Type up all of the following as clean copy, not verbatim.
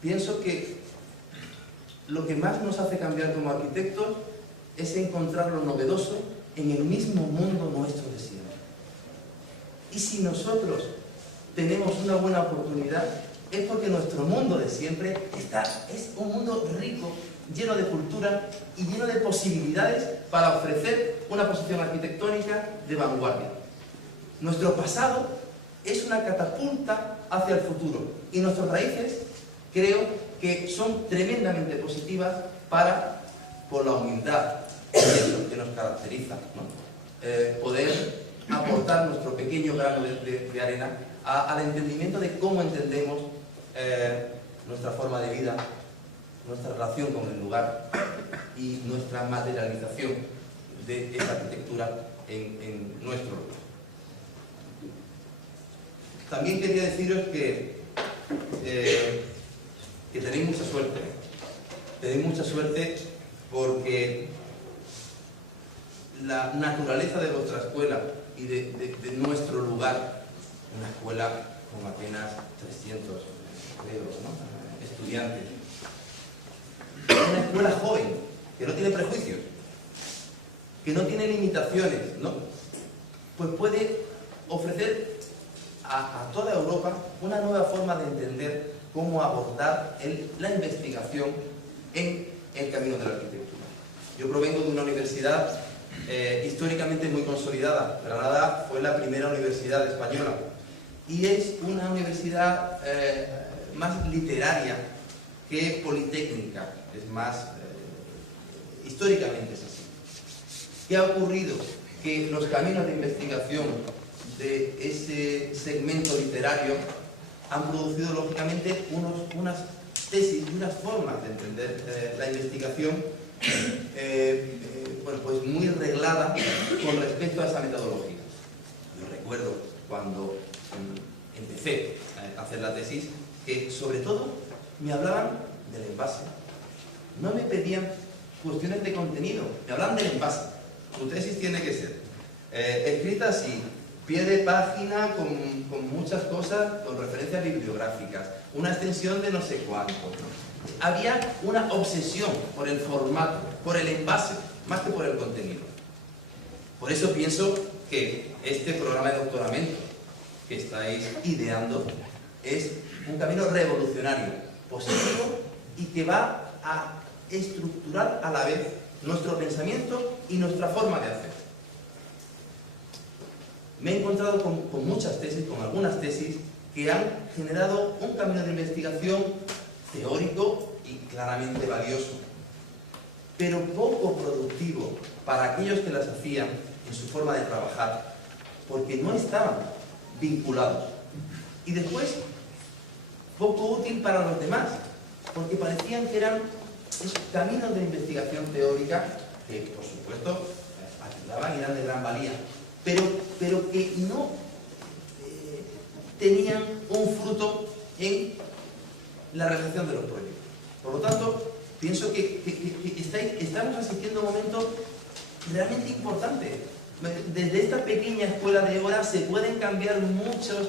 pienso que lo que más nos hace cambiar como arquitectos es encontrar lo novedoso en el mismo mundo nuestro de siempre. Y si nosotros tenemos una buena oportunidad, es porque nuestro mundo de siempre es un mundo rico, lleno de cultura y lleno de posibilidades para ofrecer una posición arquitectónica de vanguardia. Nuestro pasado es una catapulta hacia el futuro y nuestras raíces creo que son tremendamente positivas para, por la humildad que nos caracteriza, ¿no? Poder aportar nuestro pequeño grano de arena al entendimiento de cómo entendemos nuestra forma de vida, nuestra relación con el lugar y nuestra materialización de esa arquitectura en nuestro lugar. También quería deciros que tenéis mucha suerte. Tenéis mucha suerte porque la naturaleza de vuestra escuela y de nuestro lugar, una escuela con apenas 300, creo, ¿no?, estudiantes, una escuela joven, que no tiene prejuicios, que no tiene limitaciones, ¿no?, pues puede ofrecer a toda Europa una nueva forma de entender cómo abordar la investigación en el camino de la arquitectura. Yo provengo de una universidad históricamente muy consolidada. Granada fue la primera universidad española y es una universidad más literaria que politécnica, es más, históricamente es así. ¿Qué ha ocurrido? Que los caminos de investigación de ese segmento literario han producido lógicamente unas tesis y unas formas de entender la investigación bueno, pues muy reglada con respecto a esa metodología. Yo recuerdo cuando empecé a hacer la tesis que sobre todo me hablaban del envase, no me pedían cuestiones de contenido, me hablaban del envase. Tu tesis tiene que ser escrita así, pie de página con muchas cosas, con referencias bibliográficas, una extensión de no sé cuánto, ¿no? Había una obsesión por el formato, por el envase, más que por el contenido. Por eso pienso que este programa de doctoramiento que estáis ideando es un camino revolucionario, positivo y que va a estructurar a la vez nuestro pensamiento y nuestra forma de hacer. Me he encontrado con muchas tesis, con algunas tesis que han generado un camino de investigación teórico y claramente valioso, pero poco productivo para aquellos que las hacían en su forma de trabajar, porque no estaban vinculados. Y después, poco útil para los demás, porque parecían que eran esos caminos de investigación teórica que, por supuesto, ayudaban y eran de gran valía, pero que no tenían un fruto en la realización de los proyectos. Por lo tanto, pienso que estamos asistiendo a un momento realmente importante. Desde esta pequeña escuela de horas se pueden cambiar muchas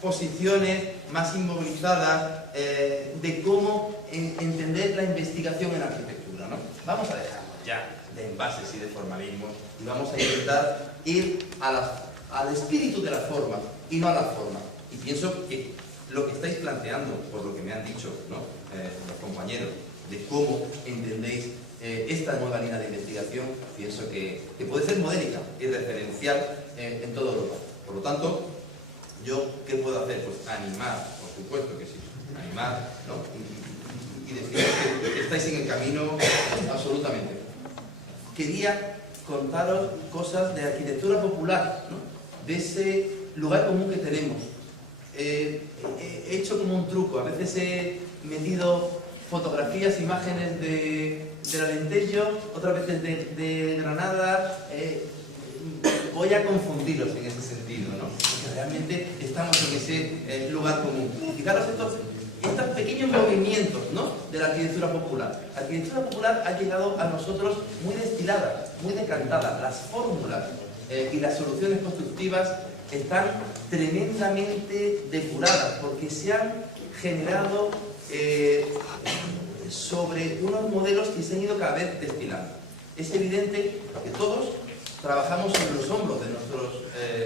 posiciones más inmovilizadas de cómo entender la investigación en arquitectura, ¿no? Vamos a dejarnos ya de envases y de formalismo y vamos a intentar ir al espíritu de la forma y no a la forma. Y pienso que lo que estáis planteando, por lo que me han dicho, ¿no?, los compañeros, de cómo entendéis esta nueva línea de investigación, pienso que puede ser modélica y referencial en toda Europa. Por lo tanto, ¿yo qué puedo hacer? Pues animar, por supuesto que sí, animar, ¿no?, y decir que estáis en el camino absolutamente. Quería contaros cosas de arquitectura popular, ¿no?, de ese lugar común que tenemos. He hecho como un truco, a veces he metido fotografías, imágenes del Alentejo, otras veces de Granada. Voy a confundiros en ese sentido, ¿no?, porque realmente estamos en ese lugar común. Fijaros estos pequeños movimientos, ¿no?, de la arquitectura popular. La arquitectura popular ha llegado a nosotros muy destilada, muy decantada. Las fórmulas y las soluciones constructivas están tremendamente depuradas porque se han generado sobre unos modelos que se han ido cada vez destilando. Es evidente que todos trabajamos sobre los hombros de nuestros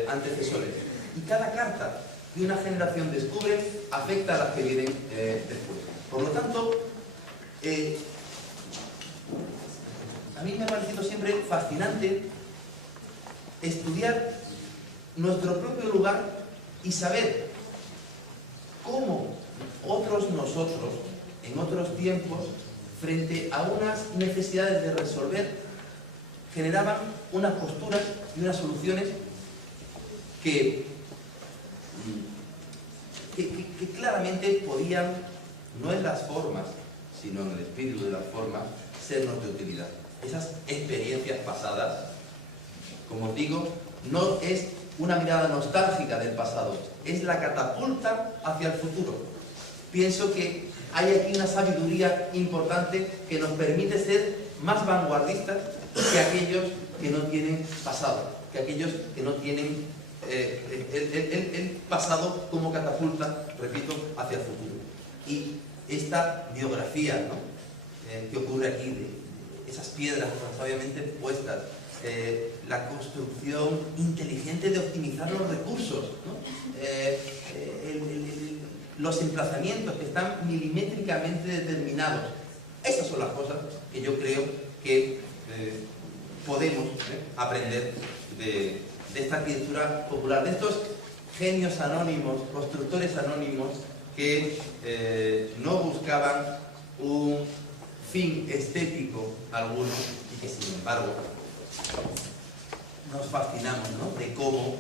antecesores, y cada carta que una generación descubre afecta a las que vienen después. Por lo tanto, a mí me ha parecido siempre fascinante estudiar nuestro propio lugar y saber cómo otros nosotros, en otros tiempos, frente a unas necesidades de resolver, generaban unas posturas y unas soluciones que claramente podían, no en las formas, sino en el espíritu de las formas, sernos de utilidad. Esas experiencias pasadas, como os digo, no es una mirada nostálgica del pasado, es la catapulta hacia el futuro. Pienso que hay aquí una sabiduría importante que nos permite ser más vanguardistas que aquellos que no tienen pasado, que aquellos que no tienen el pasado como catapulta, repito, hacia el futuro. Y esta biografía, ¿no?, que ocurre aquí, de esas piedras sabiamente puestas, la construcción inteligente de optimizar los recursos, ¿no?, los emplazamientos que están milimétricamente determinados. Esas son las cosas que yo creo que podemos aprender de esta arquitectura popular, de estos genios anónimos, constructores anónimos que no buscaban un fin estético alguno y que sin embargo nos fascinamos, ¿no?, de cómo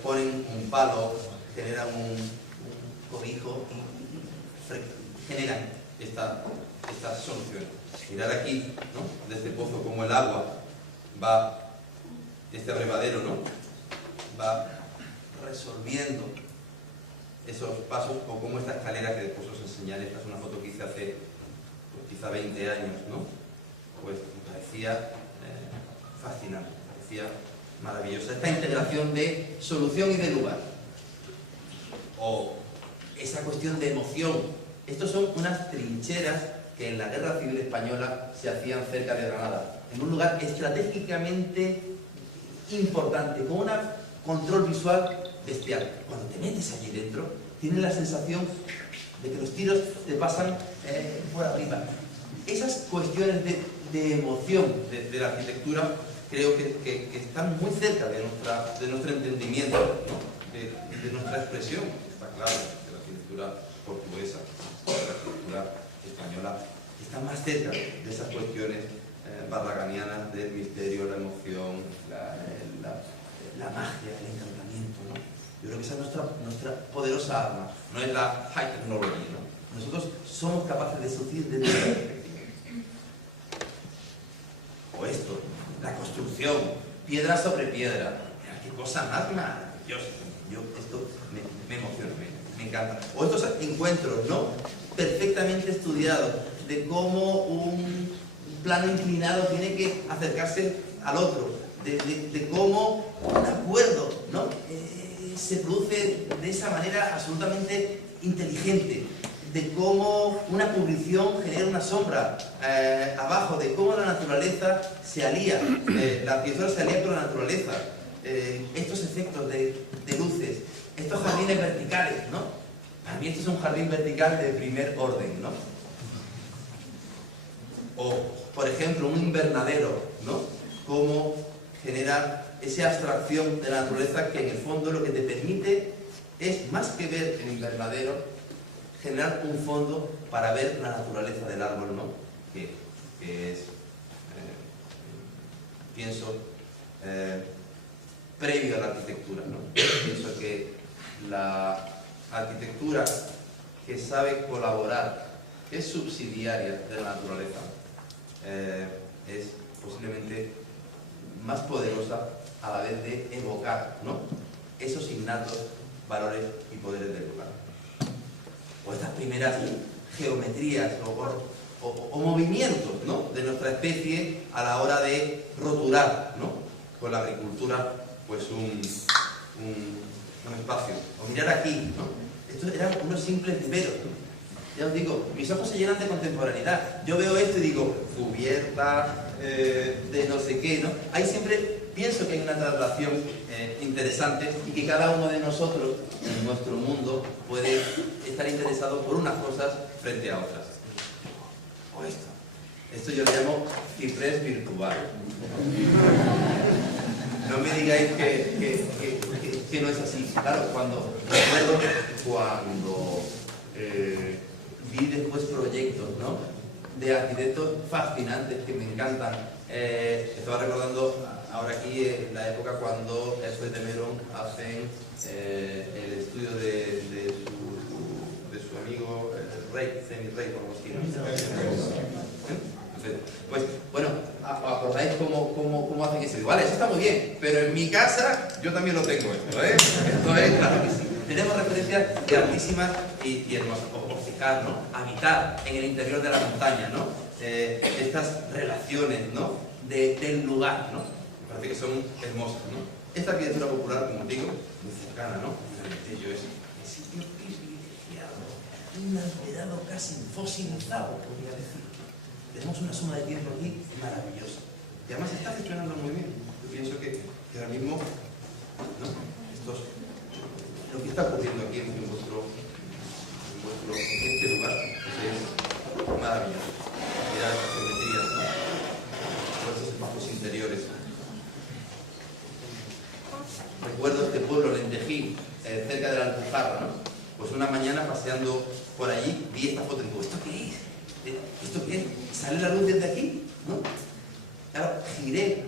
ponen un palo, generan un cobijo y generan estas soluciones. Mirad aquí, ¿no?, de este pozo, como el agua va, este abrevadero, ¿no?, va resolviendo esos pasos, o como esta escalera que después os enseñaré. Esta es una foto que hice hace quizá 20 años, ¿no? Pues me parecía fascinante, me parecía maravillosa esta integración de solución y de lugar, o esa cuestión de emoción. Estos son unas trincheras que en la Guerra Civil Española se hacían cerca de Granada, en un lugar estratégicamente importante, con un control visual bestial. Cuando te metes allí dentro, tienes la sensación de que los tiros te pasan por arriba. Esas cuestiones de emoción de la arquitectura creo que están muy cerca de nuestro entendimiento, ¿no?, de nuestra expresión. Está claro que la arquitectura portuguesa, la arquitectura española, está más cerca de esas cuestiones barraganianas del misterio, la emoción, la magia, el encantamiento, ¿no? Yo creo que esa es nuestra poderosa arma, no es la high technology, ¿no? Nosotros somos capaces de seducir desde la perspectiva. O esto, la construcción, piedra sobre piedra. Mira, qué cosa más maravillosa. Esto me emociona, me encanta. O estos encuentros, ¿no?, perfectamente estudiados, de cómo un plano inclinado tiene que acercarse al otro, de cómo un acuerdo, ¿no?, se produce de esa manera absolutamente inteligente, de cómo una cubrición genera una sombra abajo, de cómo la naturaleza se alía, la arquitectura se alía con la naturaleza, estos efectos de luces, estos jardines verticales, ¿no? Para mí esto es un jardín vertical de primer orden, ¿no? O, por ejemplo, un invernadero, ¿no?, cómo generar esa abstracción de la naturaleza que en el fondo lo que te permite es, más que ver el invernadero, generar un fondo para ver la naturaleza del árbol, ¿no?, que es, pienso, previo a la arquitectura, ¿no? Pienso que la arquitectura que sabe colaborar, que es subsidiaria de la naturaleza, es posiblemente más poderosa a la vez de evocar, ¿no?, esos innatos valores y poderes del lugar. O estas primeras geometrías o movimientos, ¿no?, de nuestra especie a la hora de roturar, ¿no?, con la agricultura, pues un espacio. O mirar aquí, ¿no?, estos eran unos simples viveros, ¿no?, Ya os digo, mis ojos se llenan de contemporaneidad. Yo veo esto y digo, cubierta, de no sé qué, ¿no? Ahí siempre pienso que hay una traslación interesante y que cada uno de nosotros, en nuestro mundo, puede estar interesado por unas cosas frente a otras. O esto. Esto yo lo llamo ciprés virtual. No me digáis que no es así. Claro, recuerdo cuando vi después proyectos, ¿no?, de arquitectos fascinantes que me encantan. Estaba recordando ahora aquí la época cuando Alfred de Meuron hacen el estudio de su amigo el rey, semi-rey, como así, ¿no? Pues bueno, ¿acordáis cómo hacen eso? Vale, eso está muy bien, pero en mi casa yo también lo tengo esto, ¿eh? Esto es, claro que sí. Tenemos referencias grandísimas y hermosas. O fijar, ¿no?, habitar en el interior de la montaña, ¿no? Estas relaciones, ¿no?, del lugar, ¿no? Me parece que son hermosas, ¿no? Esta arquitectura popular, como os digo, muy cercana, ¿no? El sitio privilegiado, inalterado, casi fosilizado, podría decir. Tenemos una suma de tiempo aquí maravillosa. Y además está funcionando muy bien. Yo pienso que ahora mismo, ¿no?, lo que está ocurriendo aquí en este lugar, pues es maravilloso. Mirad las geometrías, ¿no?, todos estos espacios interiores. Recuerdo este pueblo, Lentejí, cerca de la Alpujarra, ¿no? Pues una mañana paseando por allí vi esta foto y digo, ¿esto qué es? ¿Esto qué es? ¿Sale la luz desde aquí? ¿No? Claro, giré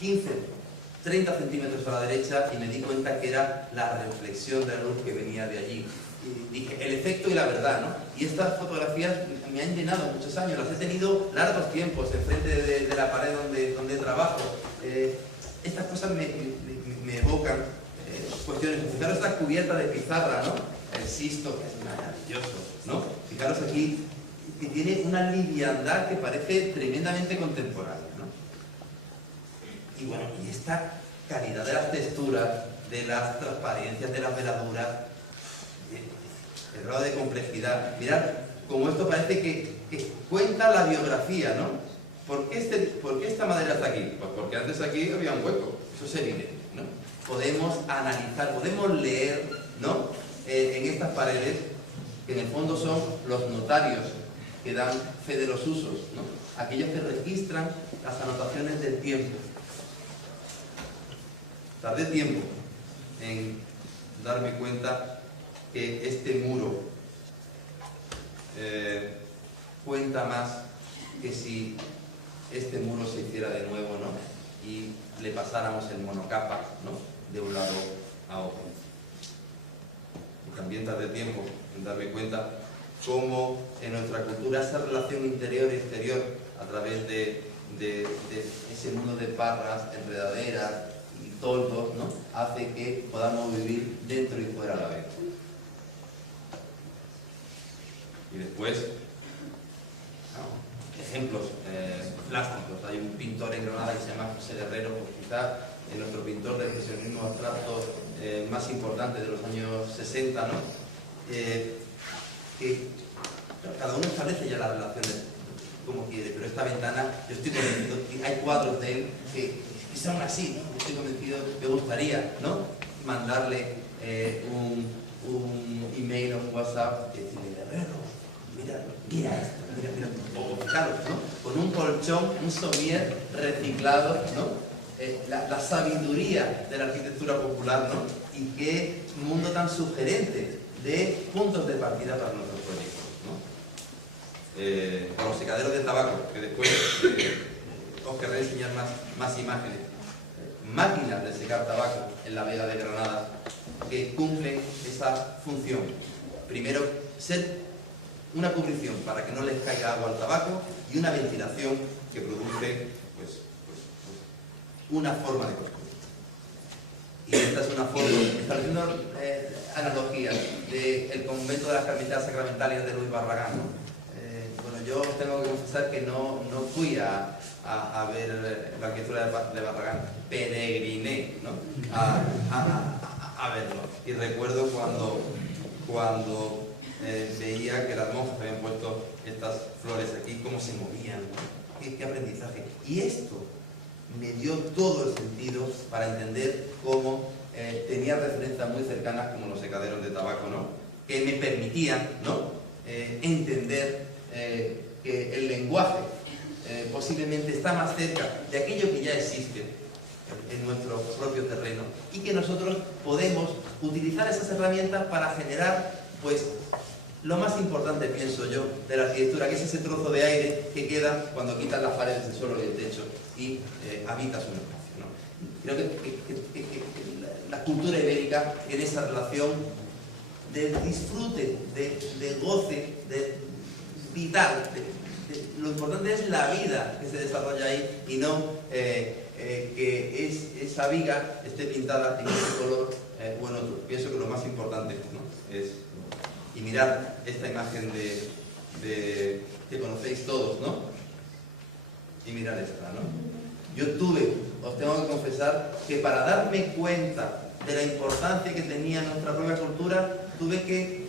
15, 30 centímetros a la derecha y me di cuenta que era la reflexión de la luz que venía de allí. Y dije, el efecto y la verdad, ¿no? Y estas fotografías me han llenado muchos años, las he tenido largos tiempos enfrente de la pared donde trabajo. Estas cosas me evocan cuestiones. Fijaros esta cubierta de pizarra, ¿no? El Sisto, que es maravilloso, ¿no? Fijaros aquí, que tiene una liviandad que parece tremendamente contemporánea, ¿no? Y bueno, y esta calidad de las texturas, de las transparencias, de las veladuras, el grado de complejidad. Mirad, como esto parece que cuenta la biografía, ¿no? ¿Por qué esta madera está aquí? Pues porque antes aquí había un hueco, eso es evidente, ¿no? Podemos analizar, podemos leer, ¿no?, en estas paredes, que en el fondo son los notarios que dan fe de los usos, ¿no?, aquellos que registran las anotaciones del tiempo. Tardé tiempo en darme cuenta que este muro cuenta más que si este muro se hiciera de nuevo, ¿no?, y le pasáramos el monocapa, ¿no?, de un lado a otro. Y también tardé tiempo en darme cuenta cómo en nuestra cultura esa relación interior-exterior a través de ese mundo de parras, enredaderas y toldos, ¿no?, hace que podamos vivir dentro y fuera a la vez. Y después, ejemplos plásticos. Hay un pintor en Granada que se llama José Herrero, quizás nuestro pintor de expresionismo abstracto más importante de los años 60, ¿no? Que cada uno establece ya las relaciones como quiere, pero esta ventana, yo estoy convencido que hay cuadros de él que son así, ¿no? Estoy convencido, me gustaría, ¿no?, mandarle un email o un WhatsApp y decirle, Herrero, mira esto, mira, o fijaros, ¿no?, con un colchón, un somier reciclado, ¿no?, la sabiduría de la arquitectura popular, ¿no?, y qué mundo tan sugerente de puntos de partida para nuestros proyectos, ¿no? Con los secaderos de tabaco, que después os querré enseñar más imágenes. Máquinas de secar tabaco en la Vega de Granada que cumplen esa función. Primero, ser una cubrición para que no les caiga agua al tabaco y una ventilación que produce una forma de construir. Y esta es una forma, estableciendo analogías del convento de las Carmelitas Sacramentales de Luis Barragán, ¿no? Bueno, yo tengo que confesar que no fui a ver la arquitectura de Barragán, peregriné, ¿no?, a verlo. Y recuerdo cuando veía que las monjas habían puesto estas flores aquí, cómo se movían, ¿no? Qué aprendizaje. Y esto me dio todo el sentido para entender cómo tenía referencias muy cercanas como los secaderos de tabaco, ¿no? Que me permitían, ¿no? Entender que el lenguaje posiblemente está más cerca de aquello que ya existe en nuestro propio terreno y que nosotros podemos utilizar esas herramientas para generar, pues, lo más importante, pienso yo, de la arquitectura, que es ese trozo de aire que queda cuando quitas las paredes, el suelo y el techo y habitas un espacio, ¿no? Creo que la cultura ibérica en esa relación de disfrute, de goce, de vital, lo importante es la vida que se desarrolla ahí y no que esa viga esté pintada en ese color o en otro. Pienso que lo más importante, ¿no? Es, y mirad esta imagen que conocéis todos, ¿no? Y mirad esta, ¿no? Yo os tengo que confesar que para darme cuenta de la importancia que tenía nuestra propia cultura, tuve que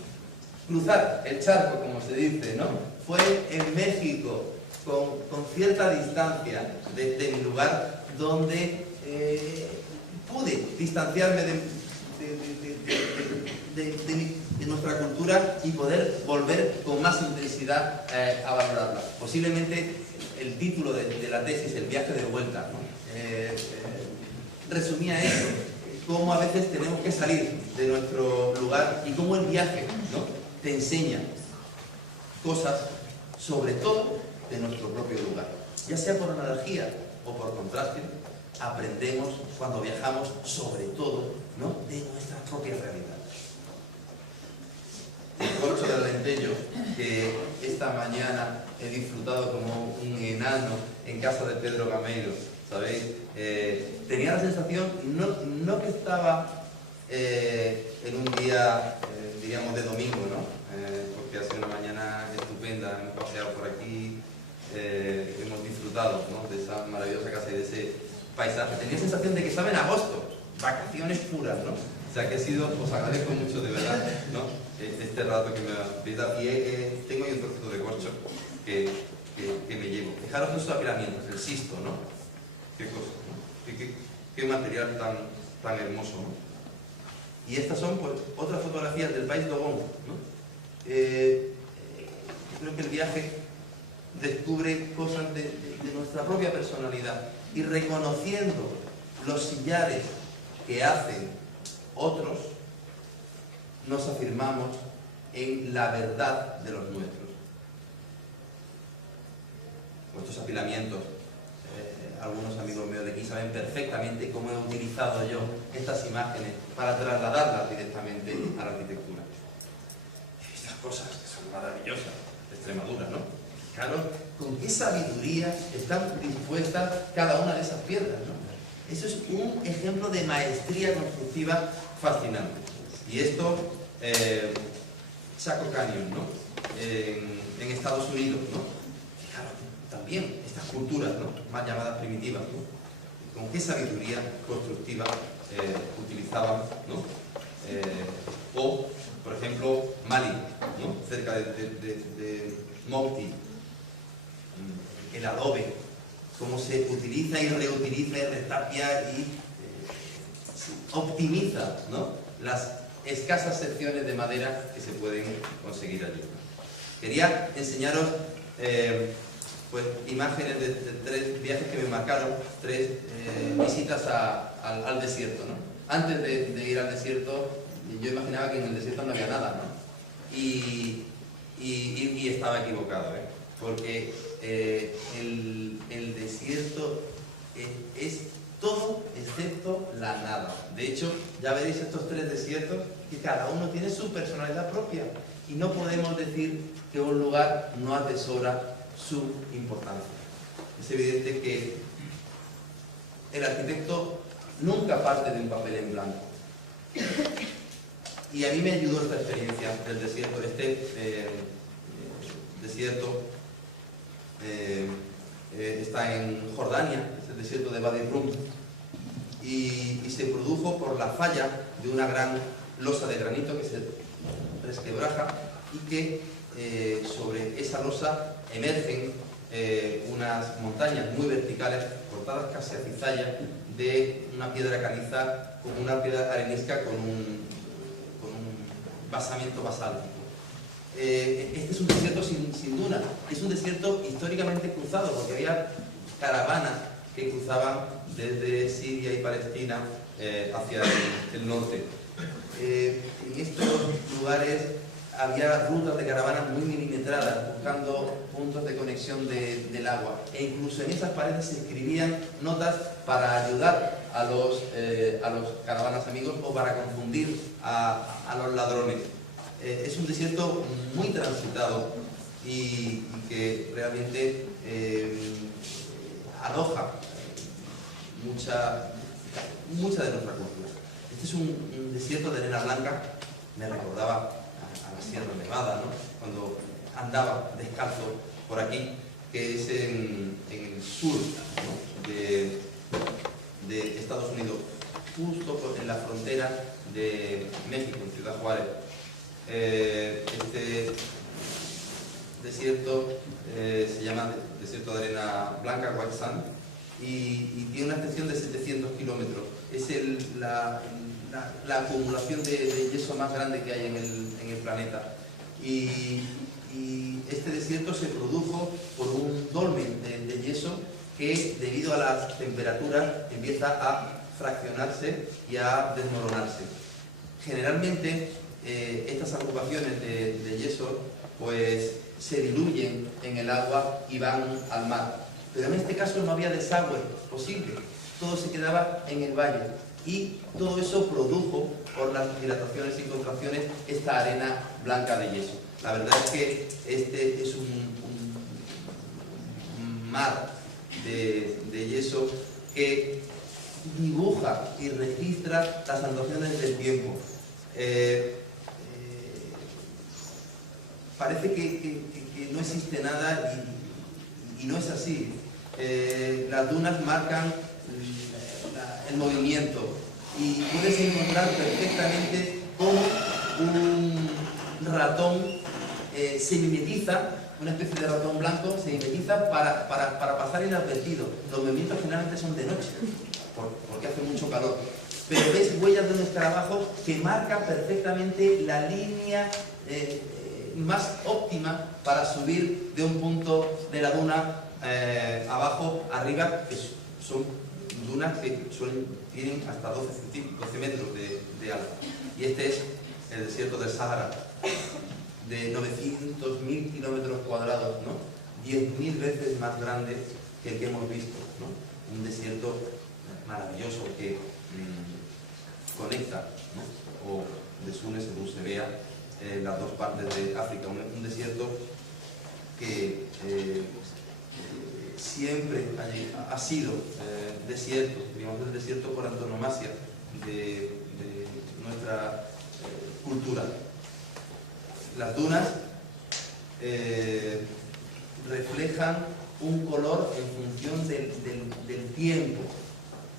cruzar el charco, como se dice, ¿no? Fue en México, con cierta distancia de mi lugar, donde pude distanciarme de nuestra cultura y poder volver con más intensidad a valorarla. Posiblemente el título de la tesis, El viaje de vuelta, ¿no? Resumía eso, cómo a veces tenemos que salir de nuestro lugar y cómo el viaje, ¿no? Te enseña cosas, sobre todo de nuestro propio lugar. Ya sea por analogía o por contraste, aprendemos cuando viajamos, sobre todo, ¿no? De nuestra propia realidad. El corcho de Alentejo, que esta mañana he disfrutado como un enano en casa de Pedro Gameiro, ¿sabéis? Tenía la sensación, no que estaba en un día, diríamos, de domingo, ¿no? Porque ha sido una mañana estupenda, hemos paseado por aquí, hemos disfrutado, ¿no? De esa maravillosa casa y de ese paisaje. Tenía la sensación de que estaba en agosto, vacaciones puras, ¿no? O sea que os agradezco mucho de verdad, ¿no? Este rato que me ha brindado. Y tengo ahí un trocito de corcho que me llevo. Fijaros en estos apilamientos, el sisto, ¿no? Qué cosa, ¿no? Qué material tan hermoso, ¿no? Y estas son, pues, otras fotografías del país Dogón, ¿no? Creo que el viaje descubre cosas de nuestra propia personalidad y reconociendo los sillares que hacen otros, nos afirmamos en la verdad de los nuestros. Estos apilamientos, algunos amigos míos de aquí saben perfectamente cómo he utilizado yo estas imágenes para trasladarlas directamente a la arquitectura. Y estas cosas que son maravillosas, de Extremadura, ¿no? Claro, con qué sabiduría están dispuestas cada una de esas piedras, ¿no? Eso es un ejemplo de maestría constructiva fascinante. Y esto, Chaco Canyon, ¿no? En Estados Unidos, ¿no? Claro, también estas culturas, ¿no? Más llamadas primitivas, ¿no? Con qué sabiduría constructiva utilizaban, ¿no? O, por ejemplo, Mali, ¿no? Cerca de Mopti, el adobe, cómo se utiliza y reutiliza y retapia y optimiza, ¿no? Las escasas secciones de madera que se pueden conseguir allí. Quería enseñaros pues, imágenes de 3 viajes que me marcaron, 3 visitas al desierto, ¿no? Antes de ir al desierto, yo imaginaba que en el desierto no había nada, ¿no? Y estaba equivocado, ¿eh? Porque el desierto es todo excepto la nada. De hecho, ya veréis estos 3 desiertos que cada uno tiene su personalidad propia y no podemos decir que un lugar no atesora su importancia. Es evidente que el arquitecto nunca parte de un papel en blanco. Y a mí me ayudó esta experiencia del desierto. Desierto está en Jordania, es el desierto de Wadi Rum, y se produjo por la falla de una gran losa de granito que se resquebraja y que sobre esa losa emergen unas montañas muy verticales, cortadas casi a cizalla, de una piedra caliza, como una piedra arenisca con un basamento basáltico. Este es un desierto sin duna, es un desierto históricamente cruzado, porque había caravanas que cruzaban desde Siria y Palestina hacia el norte. En estos lugares había rutas de caravanas muy milimetradas, buscando puntos de conexión del agua. E incluso en esas paredes se escribían notas para ayudar a los caravanas amigos o para confundir a los ladrones. Es un desierto muy transitado y que realmente aloja mucha de nuestra cultura. Este es un desierto de arena blanca, me recordaba a la Sierra Nevada, ¿no? Cuando andaba descalzo por aquí, que es en el sur, ¿no? de Estados Unidos, justo en la frontera de México, en Ciudad Juárez. Este desierto se llama desierto de arena blanca, White Sand, y tiene una extensión de 700 kilómetros. Es la acumulación de yeso más grande que hay en el planeta. Y este desierto se produjo por un dolmen de yeso que, debido a las temperaturas, empieza a fraccionarse y a desmoronarse. Generalmente estas agrupaciones de yeso pues se diluyen en el agua y van al mar. Pero en este caso no había desagüe posible, todo se quedaba en el valle y todo eso produjo, por las dilataciones y contracciones, esta arena blanca de yeso. La verdad es que este es un mar de yeso que dibuja y registra las anotaciones del tiempo. Parece que no existe nada y no es así. Las dunas marcan el movimiento y puedes encontrar perfectamente cómo un ratón se mimetiza, una especie de ratón blanco se mimetiza para pasar inadvertido. Los movimientos generalmente son de noche, porque hace mucho calor. Pero ves huellas de un escarabajo que marca perfectamente la línea más óptima para subir de un punto de la duna abajo, arriba, que son dunas que tienen hasta 12 metros de alto. Y este es el desierto del Sahara, de 900.000 kilómetros cuadrados, ¿no? 10.000 veces más grande que el que hemos visto, ¿no? Un desierto maravilloso que conecta, ¿no? O desune, según se vea, las dos partes de África. Un desierto que siempre ha sido desierto, digamos, el desierto por antonomasia de nuestra cultura. Las dunas reflejan un color en función del tiempo.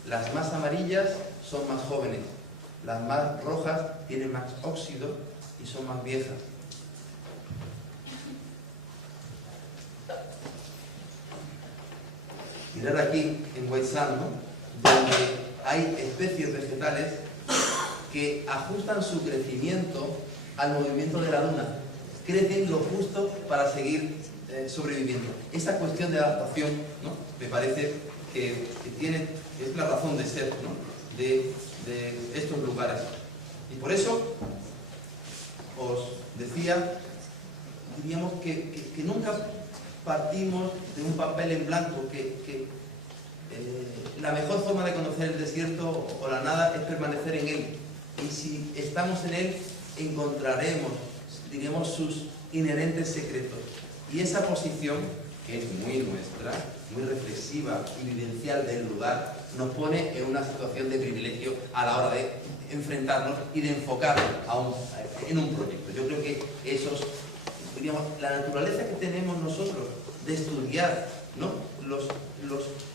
Las más amarillas son más jóvenes, las más rojas tienen más óxido y son más viejas. Mirad aquí en White Sand, ¿no? Donde hay especies vegetales que ajustan su crecimiento al movimiento de la duna. Crecen lo justo para seguir sobreviviendo. Esa cuestión de adaptación, ¿no? Me parece que es la razón de ser, ¿no? de estos lugares. Y por eso os decía, diríamos que nunca partimos de un papel en blanco, que la mejor forma de conocer el desierto o la nada es permanecer en él. Y si estamos en él, encontraremos, diríamos, sus inherentes secretos. Y esa posición, que es muy nuestra, muy reflexiva y vivencial del lugar, nos pone en una situación de privilegio a la hora de enfrentarnos y de enfocarnos en un proyecto. Yo creo que digamos, la naturaleza que tenemos nosotros de estudiar, ¿no? los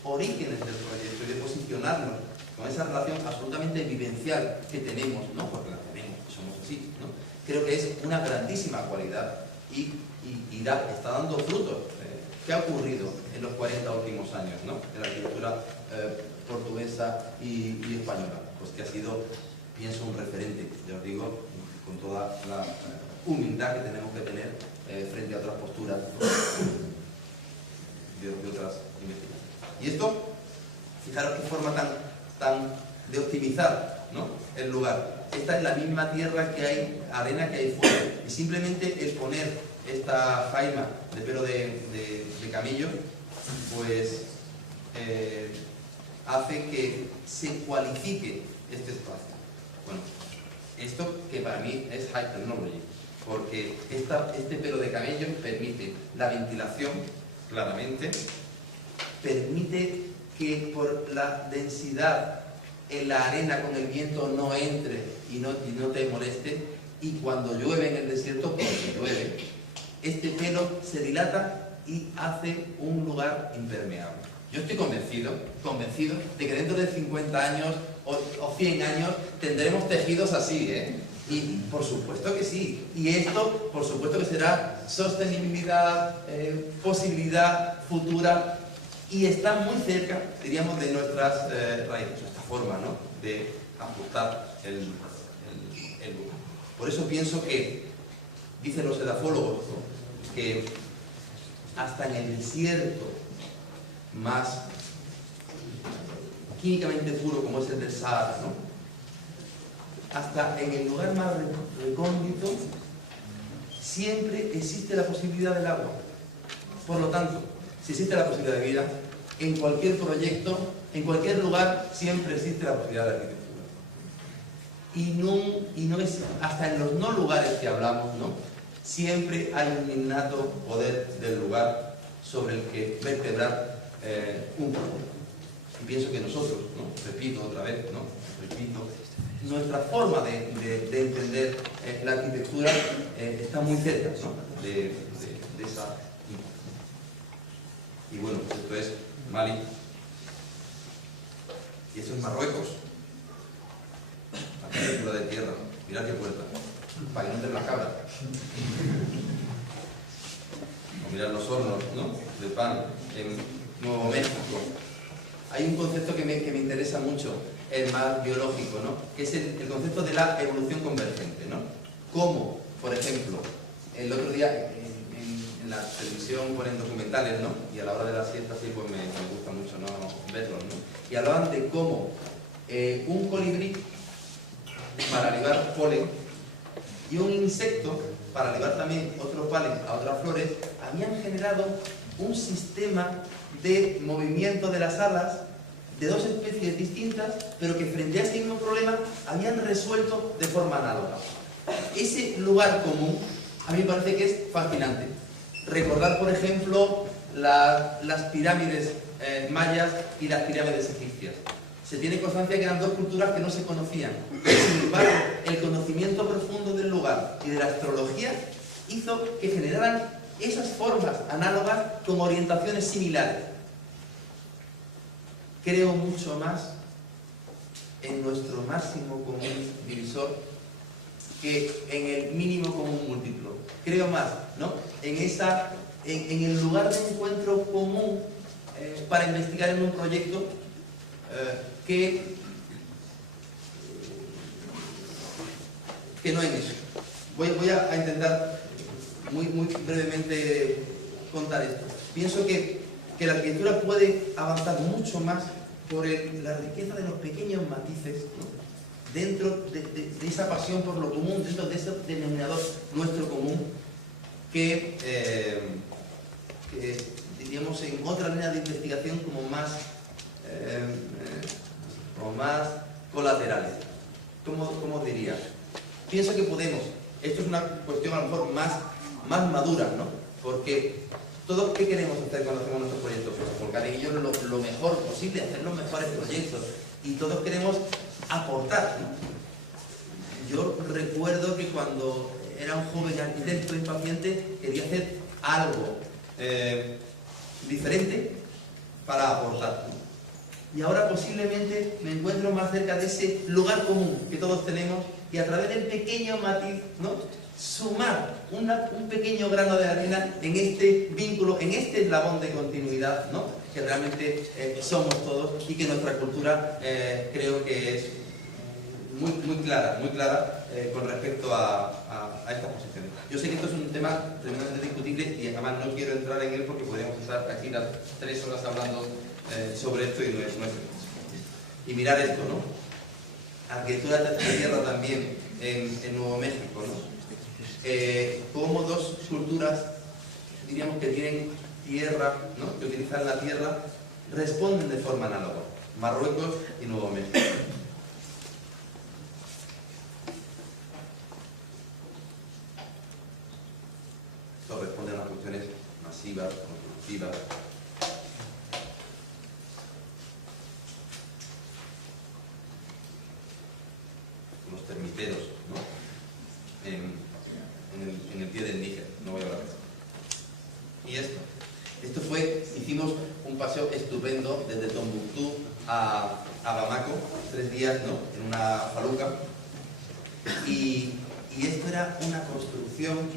orígenes del proyecto y de posicionarnos con esa relación absolutamente vivencial que tenemos, ¿no? Porque la tenemos, somos así, ¿no? creo que es una grandísima cualidad y está dando frutos. ¿Qué ha ocurrido en los 40 últimos años, ¿no?, de la arquitectura portuguesa y española? Pues que ha sido, pienso, un referente, ya os digo, con toda la humildad que tenemos que tener frente a otras posturas de otras investigaciones. Y esto, fijaros qué forma tan de optimizar, ¿no?, el lugar. Esta es la misma tierra que hay, arena que hay fuera, y simplemente el poner esta faima de pelo de camello, pues hace que se cualifique este espacio. Bueno, esto que para mí es high technology, porque este pelo de camello permite la ventilación, claramente, permite que por la densidad en la arena con el viento no entre y no te moleste, y cuando llueve en el desierto, porque llueve, este pelo se dilata y hace un lugar impermeable. Yo estoy convencido de que dentro de 50 años o 100 años tendremos tejidos así, ¿eh? Y por supuesto que sí. Y esto, por supuesto que será sostenibilidad, posibilidad futura, y está muy cerca, diríamos, de nuestras raíces, esta forma, ¿no?, de ajustar el lugar. Por eso pienso que, dicen los edafólogos, que hasta en el desierto más químicamente puro como es el del Sahara, ¿no?, hasta en el lugar más recóndito siempre existe la posibilidad del agua. Por lo tanto, si existe la posibilidad de vida, en cualquier proyecto, en cualquier lugar, siempre existe la posibilidad de arquitectura. Y no es hasta en los no lugares que hablamos, ¿no?, siempre hay un innato poder del lugar sobre el que vertebrar un proyecto. Y pienso que nosotros, ¿no?, repito otra vez, ¿no?, nuestra forma de entender la arquitectura está muy cerca, ¿no?, de esa. Y bueno, esto es Mali y esto es Marruecos. La arquitectura de tierra, mirad qué puerta, para que no entren las cabras. O mirad los hornos, ¿no?, de pan en Nuevo México. Hay un concepto que me interesa mucho, el más biológico, ¿no?, que es el concepto de la evolución convergente, ¿no? Como, por ejemplo, el otro día en la televisión ponen documentales, ¿no?, y a la hora de la siesta sí, pues me gusta mucho, ¿no?, verlos, ¿no?, y hablaban de cómo un colibrí para libar polen y un insecto para libar también otro polen a otras flores habían generado un sistema de movimiento de las alas de dos especies distintas, pero que frente a ese mismo problema habían resuelto de forma análoga. Ese lugar común a mí me parece que es fascinante. Recordar, por ejemplo, las pirámides mayas y las pirámides egipcias. Se tiene constancia que eran dos culturas que no se conocían. Sin embargo, el conocimiento profundo del lugar y de la astrología hizo que generaran esas formas análogas con orientaciones similares. Creo mucho más en nuestro máximo común divisor que en el mínimo común múltiplo. Creo más, ¿no?, en el lugar de encuentro común para investigar en un proyecto que no en eso. Voy a intentar muy brevemente contar esto. Pienso que la arquitectura puede avanzar mucho más por la riqueza de los pequeños matices, ¿no?, dentro de esa pasión por lo común, dentro de ese denominador nuestro común, que diríamos en otra línea de investigación como más colaterales. ¿Cómo diría? Pienso que podemos. Esto es una cuestión a lo mejor más madura, ¿no? Porque todos, ¿qué queremos hacer cuando hacemos nuestros proyectos? Pues volcar en ellos lo mejor posible, hacer los mejores proyectos. Y todos queremos aportar, ¿no? Yo recuerdo que cuando era un joven arquitecto impaciente quería hacer algo diferente para aportar, ¿no? Y ahora posiblemente me encuentro más cerca de ese lugar común que todos tenemos y a través del pequeño matiz, ¿no?, sumar un pequeño grano de arena en este vínculo, en este eslabón de continuidad, ¿no?, que realmente somos todos, y que nuestra cultura creo que es muy clara con respecto a estas posiciones. Yo sé que esto es un tema tremendamente discutible y además no quiero entrar en él porque podríamos estar aquí las 3 horas hablando sobre esto y no es el caso. Y mirar esto, ¿no? Arquitectura de tierra también en Nuevo México, ¿no? Como dos culturas, diríamos, que tienen tierra, ¿no?, que utilizan la tierra, responden de forma análoga. Marruecos y Nuevo México. Esto responde a unas cuestiones masivas, constructivas. Los termiteros, ¿no?, en el pie del Níger, no voy a hablar de eso. Y esto fue, hicimos un paseo estupendo desde Tombuctú a Bamako, 3 días, ¿no?, en una faluca, y esto era una construcción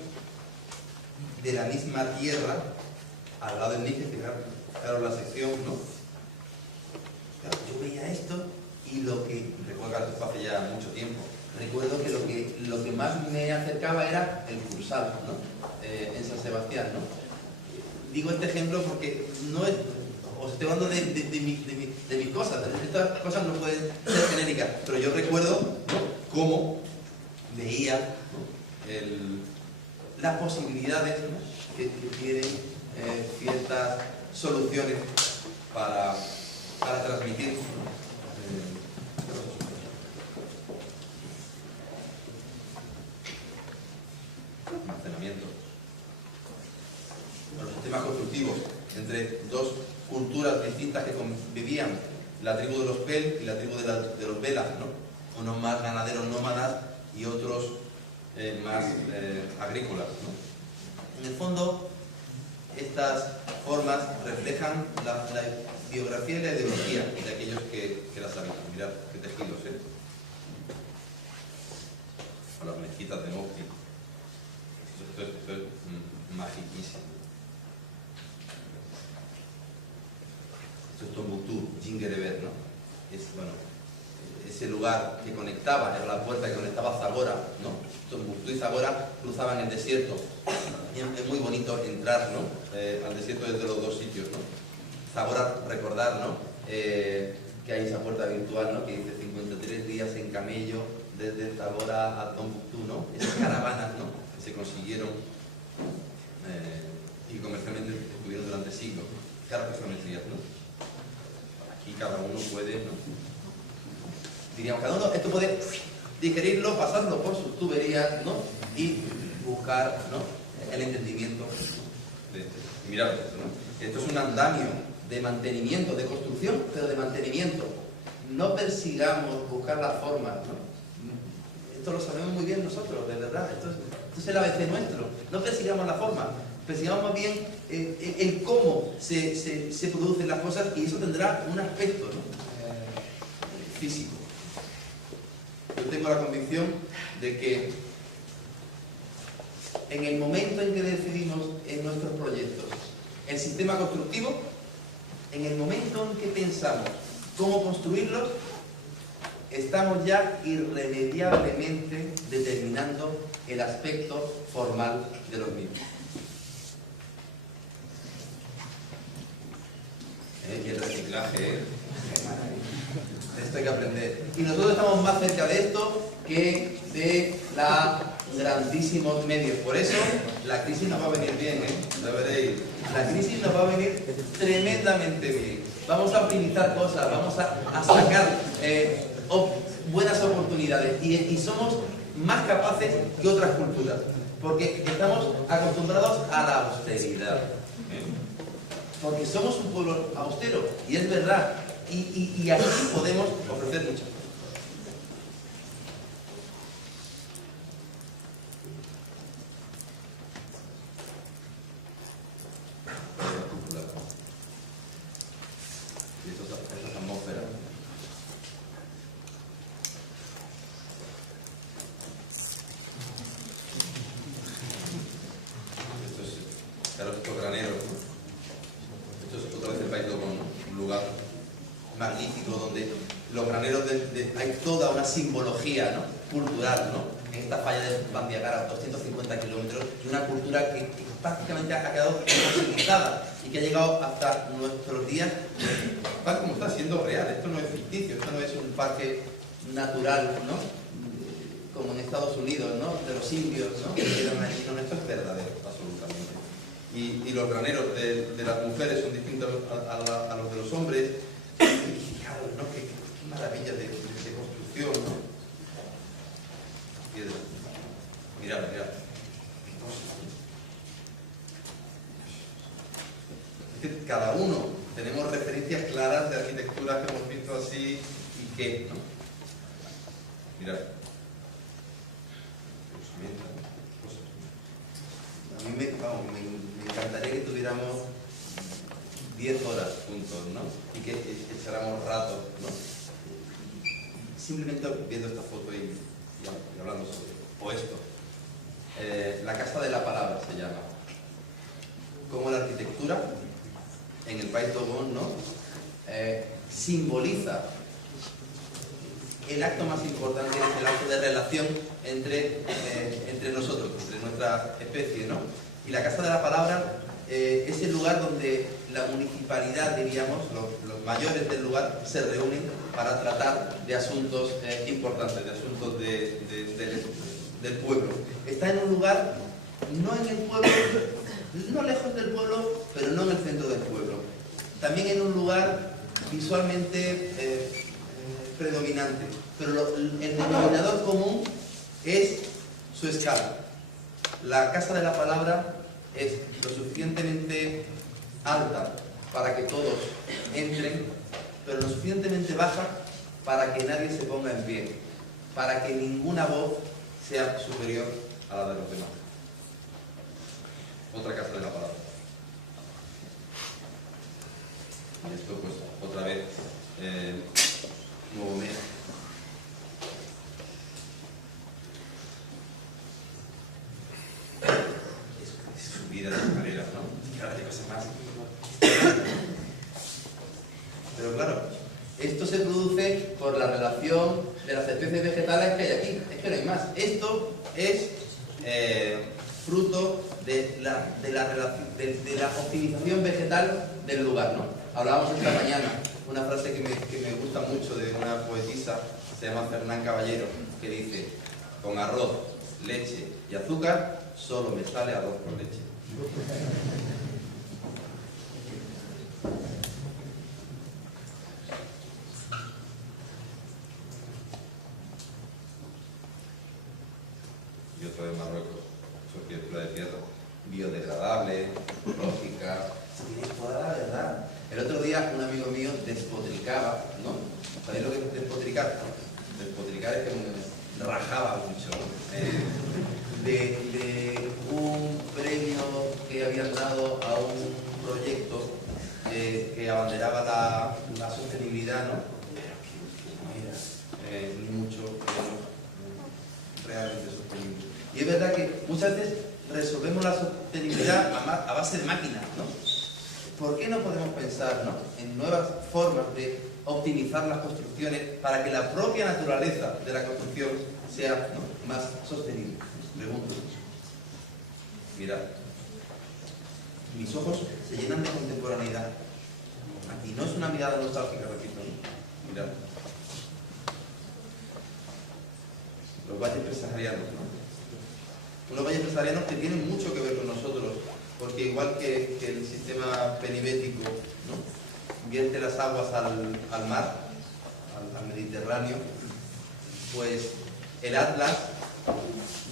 de la misma tierra al lado del Níger, fijaros la sección, ¿no? Claro, yo veía esto y recuerdo que esto hace ya mucho tiempo, recuerdo que lo que más me acercaba era el Cursal, ¿no?, en San Sebastián, ¿no? Digo este ejemplo porque no es, os estoy hablando de mis cosas, estas cosas no pueden ser genéricas, pero yo recuerdo, ¿no?, cómo veía, ¿no?, las posibilidades, ¿no?, que tienen ciertas soluciones para transmitir almacenamiento. Los sistemas constructivos entre dos culturas distintas que convivían, la tribu de los Pel y la tribu de los Velas, ¿no?, unos más ganaderos nómadas y otros más agrícolas, ¿no? En el fondo, estas formas reflejan la biografía y la ideología de aquellos que las habitan. Mirad qué tejidos, o las mezquitas de Mopti. Esto es magiquísimo. Esto es Tombuctú, Gingereber, ¿no? Es, bueno, ese lugar que conectaba, era la puerta que conectaba a Zagora, ¿no? Tombuctú y Zagora cruzaban el desierto. Y es muy bonito entrar, ¿no?, al desierto desde los dos sitios, ¿no? Zagora, recordar, ¿no?, que hay esa puerta virtual, ¿no?, que dice 53 días en camello desde Zagora a Tombuctú, ¿no? Esas caravanas, ¿no?, que se consiguieron y comercialmente estuvieron durante siglos. Claro que geometrías, ¿no? Aquí cada uno puede, ¿no?, diríamos, cada uno esto puede digerirlo, pasarlo por sus tuberías, ¿no?, y buscar, ¿no?, el entendimiento de esto. Mirad esto, ¿no? Esto es un andamio de mantenimiento, de construcción, pero de mantenimiento. No persigamos buscar las formas, ¿no? Esto lo sabemos muy bien nosotros, de verdad. Esto es el ABC nuestro. No persigamos la forma, persigamos más bien el cómo se producen las cosas, y eso tendrá un aspecto, ¿no?, físico. Yo tengo la convicción de que en el momento en que decidimos en nuestros proyectos el sistema constructivo, en el momento en que pensamos cómo construirlos, estamos ya irremediablemente determinando el aspecto formal de los mismos. Y el reciclaje, esto hay que aprender. Y nosotros estamos más cerca de esto que de grandísimos medios. Por eso la crisis nos va a venir bien, lo veréis. La crisis nos va a venir tremendamente bien. Vamos a optimizar cosas, vamos a sacar buenas oportunidades, y somos más capaces que otras culturas, porque estamos acostumbrados a la austeridad. Porque somos un pueblo austero, y es verdad, y aquí podemos ofrecer mucho. igual simbología, ¿no?, cultural, ¿no?, en esta falla de Bandiagara, 250 kilómetros, y una cultura que prácticamente ha quedado fosilizada y que ha llegado hasta nuestros días, tal como está siendo real. Esto no es ficticio, esto no es un parque natural, ¿no?, como en Estados Unidos, ¿no?, de los indios, ¿no?, que quedan allí. No, esto es verdadero, absolutamente. Y los graneros de las mujeres son distintos a los de los hombres. Y claro, ¿no?, qué maravilla de construcción, ¿no? Piedra. Mirad, mirad. Qué cosas, ¿no? Es que cada uno tenemos referencias claras de arquitectura que hemos visto así y que, ¿no? Mirad. A mí me encantaría que tuviéramos 10 horas juntos, ¿no?, y que echáramos ratos, ¿no?, simplemente viendo esta foto y hablando sobre o esto. La Casa de la Palabra se llama. Como la arquitectura en el país Dogon, ¿no?, simboliza el acto más importante, que es el acto de relación entre nosotros, entre nuestra especie, ¿no? Y la Casa de la Palabra es el lugar donde la municipalidad, diríamos, los mayores del lugar, se reúnen para tratar de asuntos importantes, de asuntos del pueblo. Está en un lugar, no en el pueblo, no lejos del pueblo, pero no en el centro del pueblo. También en un lugar visualmente predominante, pero el denominador común es su escala. La Casa de la Palabra es lo suficientemente alta para que todos entren, pero lo suficientemente baja para que nadie se ponga en pie, para que ninguna voz sea superior a la de los demás. Otra Casa de la Palabra. Y esto, pues, otra vez, nuevo mes. Es subir a las escaleras, ¿no? Y cada vez cosa más. Pero claro, esto se produce por la relación de las especies vegetales que hay aquí. Es que no hay más. Esto es fruto de la optimización vegetal del lugar, ¿no? Hablábamos esta mañana una frase que me gusta mucho de una poetisa, se llama Fernán Caballero, que dice: con arroz, leche y azúcar solo me sale arroz con leche. Y otro de Marruecos, su arquitectura de tierra, biodegradable, lógica, tiene toda la verdad. El otro día un amigo mío despotricaba, ¿no? ¿Sabéis lo que es despotricar? Despotricar es que me rajaba mucho, ¿no? De un premio que habían dado a un proyecto que abanderaba la sostenibilidad, ¿no? Pero que no era ni mucho menos realmente sostenible. Y es verdad que muchas veces resolvemos la sostenibilidad a base de máquinas, ¿no? ¿Por qué no podemos pensar, ¿no?, en nuevas formas de optimizar las construcciones para que la propia naturaleza de la construcción sea, ¿no?, más sostenible? Pregunto. Mirad. Mis ojos se llenan de contemporaneidad. Aquí no es una mirada nostálgica, repito, ¿no? Mirad. Los valles presaharianos, ¿no? Unos valles presaharianos que tienen mucho que ver con nosotros, porque igual que el sistema penibético, ¿no?, vierte las aguas al mar, al Mediterráneo, pues el Atlas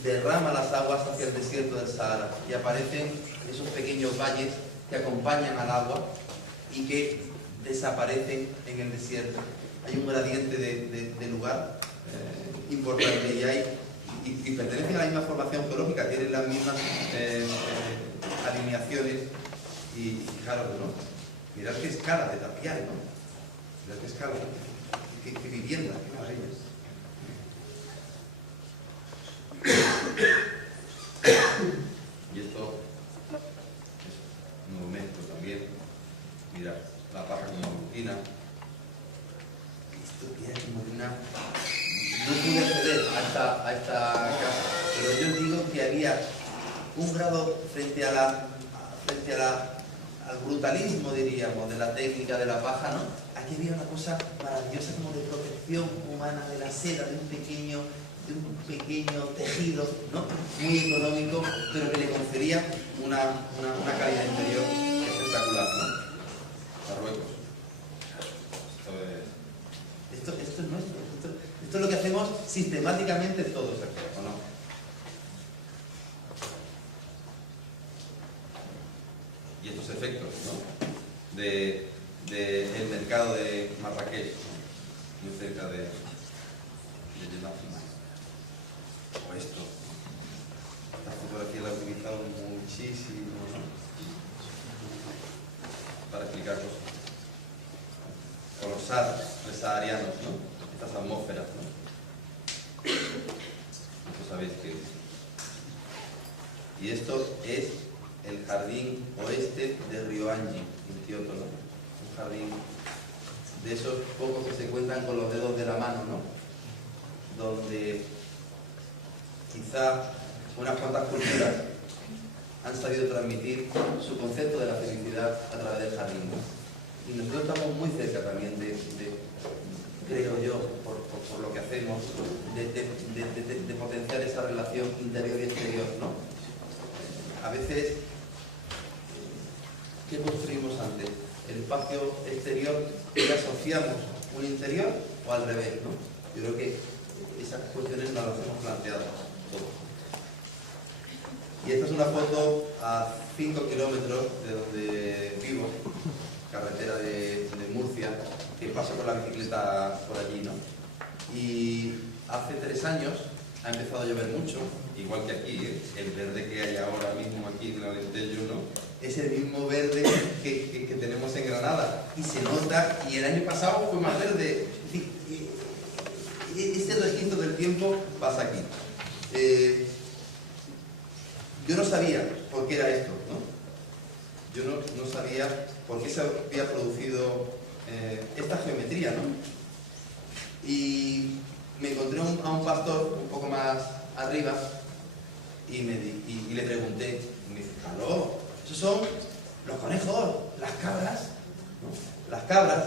derrama las aguas hacia el desierto del Sahara y aparecen esos pequeños valles que acompañan al agua y que desaparecen en el desierto. Hay un gradiente de lugar importante y pertenecen a la misma formación geológica, tienen las mismas alineaciones y fijaros, ¿no? Mirad qué escala de tapial, ¿no? Mirad qué escala, qué vivienda, qué maravillas. Y esto es un momento también. Mirad, la paja como rutina. Esto tiene como una un grado frente al brutalismo, diríamos, de la técnica de la paja, ¿no? Aquí había una cosa maravillosa como de protección humana de la seda, de un pequeño tejido, ¿no? Muy económico, pero que le confería una calidad interior espectacular, ¿no? Marruecos. Esto es nuestro. Esto es lo que hacemos sistemáticamente todos aquí, ¿o no? Y estos efectos, ¿no? del mercado de Marrakech, ¿no? Muy cerca de Jeddah. O esto. Esta fotografía la he utilizado muchísimo, ¿no? Para explicar cosas. Con los saharianos, ¿no? Estas atmósferas, ¿no? Esto sabéis que es. Y esto es el jardín oeste de Ryoanji, en Kioto, ¿no? Un jardín de esos pocos que se cuentan con los dedos de la mano, ¿no? Donde quizá unas cuantas culturas han sabido transmitir su concepto de la felicidad a través del jardín, ¿no? Y nosotros estamos muy cerca también creo yo, por lo que hacemos, de potenciar esa relación interior y exterior, ¿no? A veces, ¿qué construimos antes? El espacio exterior que asociamos un interior o al revés, ¿no? Yo creo que esas cuestiones nos las hemos planteado todos. Y esta es una foto a 5 kilómetros de donde vivo, carretera de Murcia, que paso con la bicicleta por allí, ¿no? Y hace 3 años ha empezado a llover mucho, igual que aquí, ¿eh? El verde que hay ahora mismo aquí en el Alentejo, ¿no? Es el mismo verde que tenemos en Granada, y se nota, y el año pasado fue más verde. Este registro del tiempo pasa aquí. Yo no sabía por qué era esto, ¿no? Yo no sabía por qué se había producido esta geometría, ¿no? Y me encontré a un pastor un poco más arriba y le pregunté, y me dice, claro, esos son los conejos, las cabras, ¿no? Las cabras,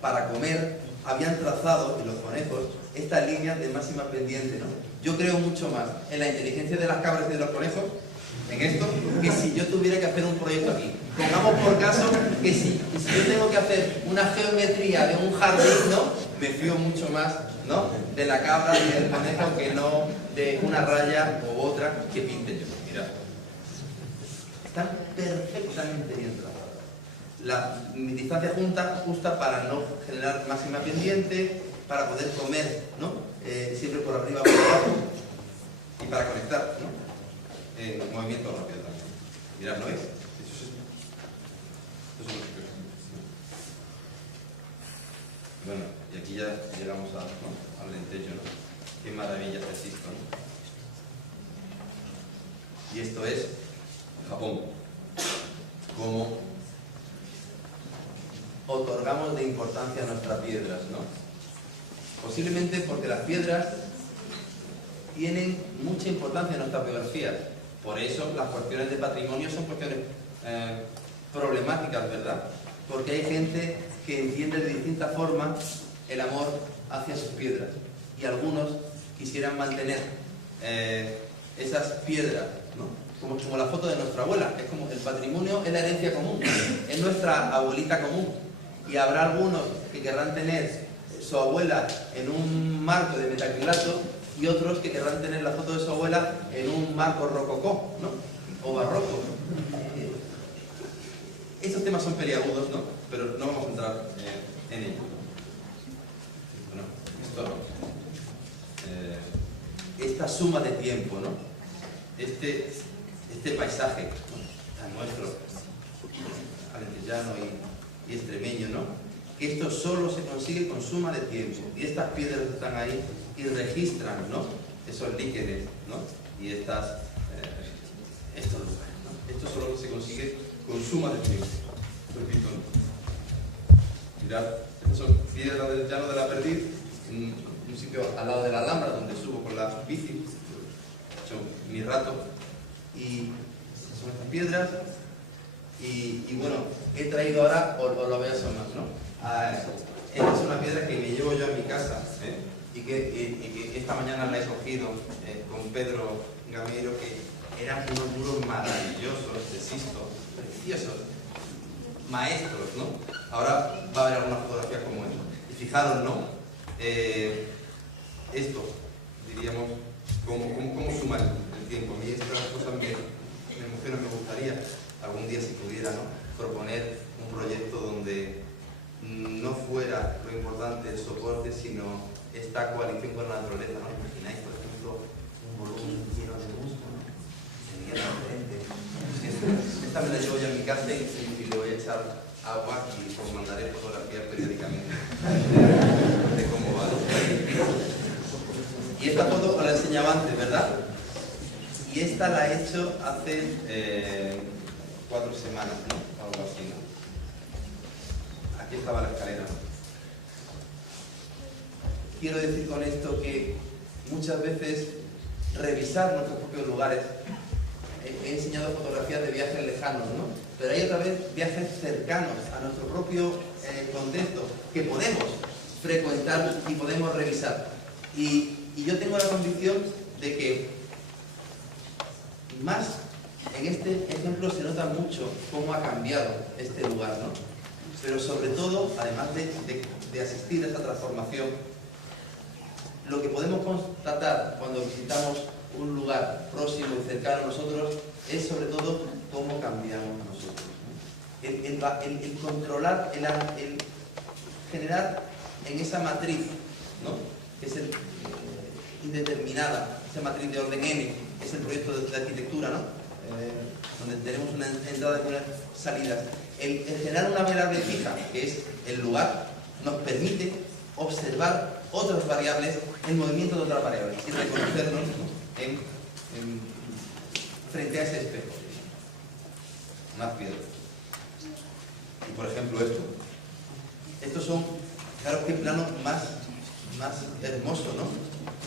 para comer, habían trazado, y los conejos, estas líneas de máxima pendiente, ¿no? Yo creo mucho más en la inteligencia de las cabras y de los conejos, en esto, que si yo tuviera que hacer un proyecto aquí. Pongamos por caso que si yo tengo que hacer una geometría de un jardín, ¿no? Me fío mucho más, ¿no? De la cabra y del conejo que no de una raya u otra que pinte yo. Mirad. Están perfectamente bien trazadas. Mi distancia justa para no generar máxima pendiente, para poder comer, ¿no? Siempre por arriba o por abajo, y para conectar, ¿no? Movimiento rápido también. Mirad, ¿no veis? Esto es lo que... Bueno, y aquí ya llegamos al Alentejo, ¿no? Qué maravillas existen, ¿no? Y esto es Japón. Cómo otorgamos de importancia a nuestras piedras, ¿no? Posiblemente porque las piedras tienen mucha importancia en nuestra biografía. Por eso las cuestiones de patrimonio son cuestiones problemáticas, ¿verdad? Porque hay gente que entiende de distintas formas el amor hacia sus piedras. Y algunos quisieran mantener esas piedras, ¿no? Como la foto de nuestra abuela, que es como el patrimonio, es la herencia común, es nuestra abuelita común. Y habrá algunos que querrán tener su abuela en un marco de metacrilato y otros que querrán tener la foto de su abuela en un marco rococó, ¿no? O barroco. Estos temas son peliagudos, ¿no? Pero no vamos a entrar en ello. Bueno, esta suma de tiempo, ¿no? Este paisaje, ¿no? Tan nuestro, alentejano y extremeño, ¿no? Que esto solo se consigue con suma de tiempo. Y estas piedras están ahí y registran, ¿no? Esos líquenes, ¿no? Y estos lugares, ¿no? Esto solo se consigue con suma de tiempo. Repito, ¿no? Mirad, estas son piedras del llano de la Perdiz, un sitio al lado de la Alhambra donde subo con la bici, he hecho mi rato, Y son estas piedras. Y bueno, he traído ahora, os lo voy a asomar, ¿no? Esta es una piedra que me llevo yo a mi casa, y que esta mañana la he cogido con Pedro Gameiro, que eran unos muros maravillosos de Sisto, preciosos, maestros, ¿no? Ahora va a haber algunas fotografías como esta. Y fijaros, ¿no? Esto, diríamos, ¿cómo suma el tiempo? A mí estas cosas me emocionan, me gustaría algún día, si pudiera, ¿no?, proponer un proyecto donde no fuera lo importante el soporte, sino esta coalición con la naturaleza, ¿no? ¿Imagináis, por ejemplo, un volumen lleno de musgo, ¿no? Sería diferente. Esta me la llevo yo a mi casa y le voy a echar agua y os mandaré fotografías periódicamente de cómo va. Y esta foto os la enseñaba antes, ¿verdad? Y esta la he hecho hace 4 semanas, ¿no? Algo así, ¿no? Aquí estaba la escalera. Quiero decir con esto que muchas veces revisar nuestros propios lugares, he enseñado fotografías de viajes lejanos, ¿no? Pero hay otra vez viajes cercanos a nuestro propio contexto que podemos frecuentar y podemos revisar. Y yo tengo la convicción de que más en este ejemplo se nota mucho cómo ha cambiado este lugar, ¿no? Pero sobre todo, además de asistir a esta transformación, lo que podemos constatar cuando visitamos un lugar próximo y cercano a nosotros es sobre todo cómo cambiamos nosotros, ¿no? El controlar, el generar en esa matriz, ¿no?, que es indeterminada, esa matriz de orden N, que es el proyecto de arquitectura, ¿no?, donde tenemos una entrada y unas salidas. El generar una variable fija, que es el lugar, nos permite observar otras variables, el movimiento de otras variables y reconocernos, ¿no?, frente a ese espejo. Más piedras. Y por ejemplo estos son, claro, qué plano más hermoso, ¿no?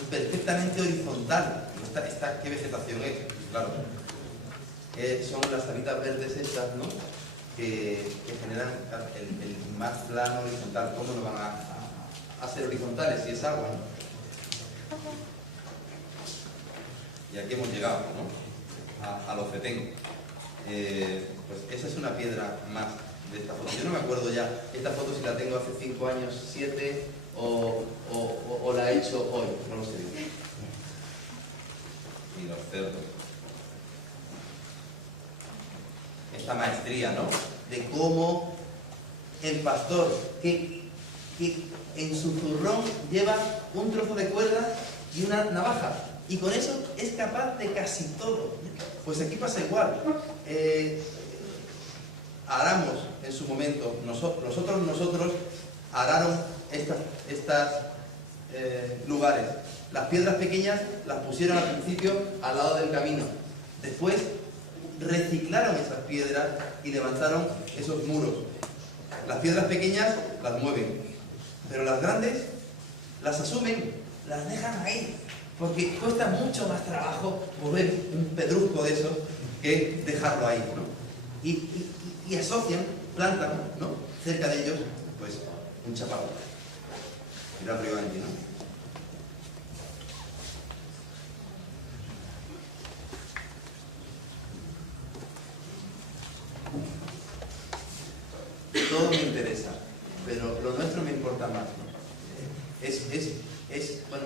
Perfectamente horizontal. ¿Qué vegetación es? Claro. Son las salitas verdes estas, ¿no?, que generan el más plano horizontal. ¿Cómo no van a ser horizontales si es agua, ¿no? Y aquí hemos llegado, ¿no?, a los Fetén. Pues esa es una piedra más de esta foto. Yo no me acuerdo ya esta foto si la tengo hace 5 años, 7 o la he hecho hoy, no lo sé bien. Y los cerdos. Esta maestría, ¿no?, de cómo el pastor que en su zurrón lleva un trozo de cuerda y una navaja, y con eso es capaz de casi todo. Pues aquí pasa igual. Aramos en su momento, nosotros araron estos lugares. Las piedras pequeñas las pusieron al principio al lado del camino. Después reciclaron esas piedras y levantaron esos muros. Las piedras pequeñas las mueven, pero las grandes las asumen, las dejan ahí, porque cuesta mucho más trabajo mover un pedrusco de esos que dejarlo ahí, ¿no? Y asocian, plantan, ¿no?, cerca de ellos, pues, un chaparro. Mirad arriba aquí, ¿no? Todo me interesa, pero lo nuestro me importa más, ¿no? Bueno,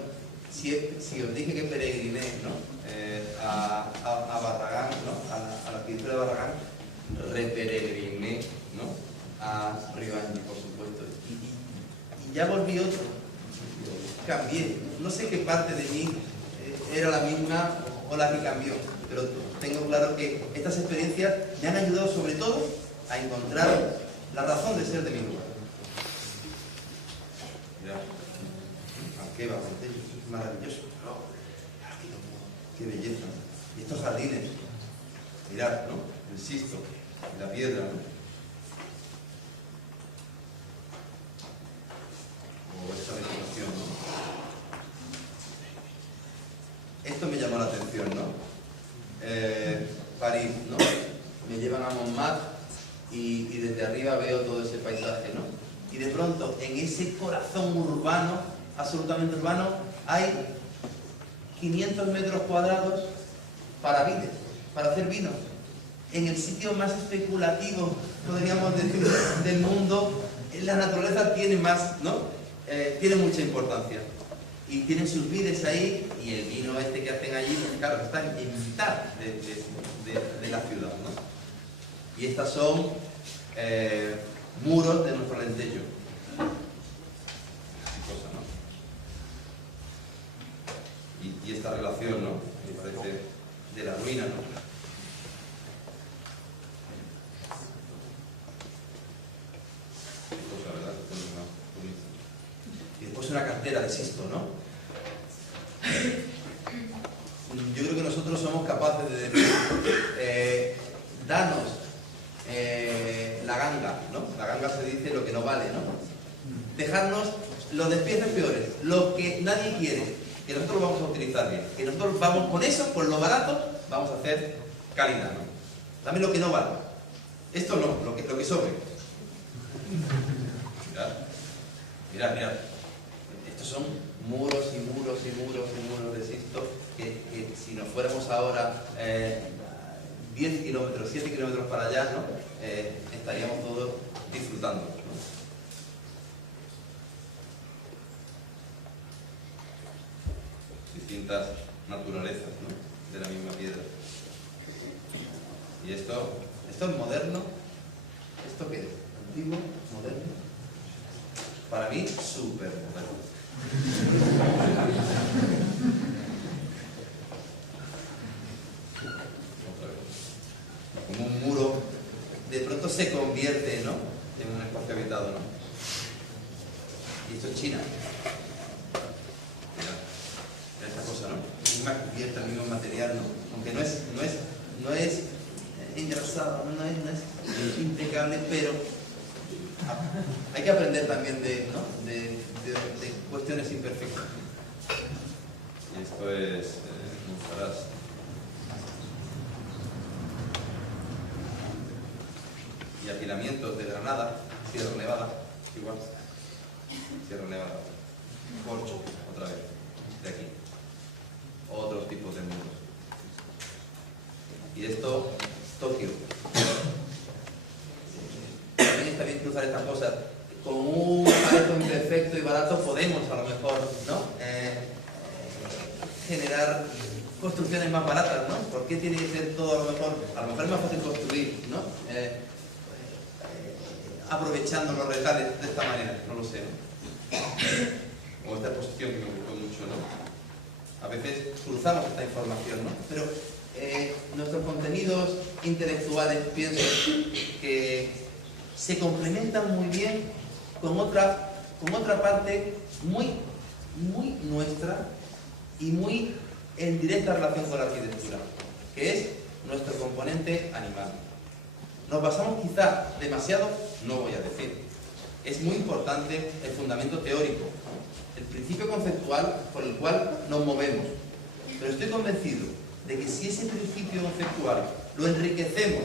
si os dije que peregriné, ¿no?, a Barragán, ¿no?, a la pintura de Barragán, reperegriné, ¿no?, a Rivangi, por supuesto, y ya volví otro, cambié, no sé qué parte de mí era la misma o la que cambió, pero tengo claro que estas experiencias me han ayudado sobre todo a encontrar la razón de ser de mi lugar. Mirad, qué va, es maravilloso. Qué belleza. Y estos jardines, mirad, ¿no?, el Sisto, la piedra, ¿no? O esta vegetación, ¿no? Esto me llamó la atención, ¿no? París, ¿no? Me llevan a Montmartre y desde arriba veo todo ese paisaje, ¿no? Y de pronto, en ese corazón urbano, absolutamente urbano, hay 500 metros cuadrados para vides, para hacer vino. En el sitio más especulativo, podríamos decir, del mundo, la naturaleza tiene más, ¿no? Tiene mucha importancia. Y tienen sus vides ahí, y el vino este que hacen allí, pues claro, está en mitad de la ciudad, ¿no? Y estas son muros de nuestro Alentejo. Y esta relación, ¿no? Me parece de la ruina, ¿no? Qué cosa, ¿verdad? Y después una cantera de Sisto, ¿no? Yo creo que nosotros somos capaces de decir, danos la ganga, ¿no? La ganga se dice lo que no vale, ¿no? Dejarnos los despieces peores, lo que nadie quiere, que nosotros lo vamos a utilizar bien, que nosotros vamos con eso, con lo barato, vamos a hacer calidad, ¿no? Dame lo que no vale. Esto no, lo que sobre. Mirad, mirad. Estos son muros y muros y muros y muros de Sisto que si nos fuéramos ahora 10 kilómetros, 7 kilómetros para allá, ¿no? Estaríamos todos disfrutando, ¿no? Distintas naturalezas, ¿no? De la misma piedra. Y esto es moderno. ¿Esto qué es? ¿Antiguo? ¿Moderno? Para mí, súper moderno. Como un muro, de pronto se convierte, ¿no? En un espacio habitado, ¿no? Y esto es China. Mira esta cosa, ¿no? La misma cubierta, el mismo material, ¿no? Aunque no es engrasado, no es impecable, pero hay que aprender también de cuestiones imperfectas. Y esto es Monsaraz. Y apilamientos de Granada, Sierra Nevada, igual. Sierra Nevada. Corcho, otra vez, de aquí. Otros tipos de muros. Y esto, Tokio. También está bien cruzar estas cosas. Con un aparato imperfecto y barato podemos a lo mejor, ¿no? Generar construcciones más baratas, ¿no? ¿Por qué tiene que ser todo a lo mejor? A lo mejor es más fácil construir, ¿no? Aprovechando los retales de esta manera, no lo sé, ¿no? O esta exposición que me gustó mucho, ¿no? A veces cruzamos esta información, ¿no? Pero nuestros contenidos intelectuales pienso que se complementan muy bien con otra parte muy nuestra y muy en directa relación con la arquitectura, que es nuestro componente animal. Nos basamos quizá demasiado, no voy a decir. Es muy importante el fundamento teórico, el principio conceptual por el cual nos movemos. Pero estoy convencido de que si ese principio conceptual lo enriquecemos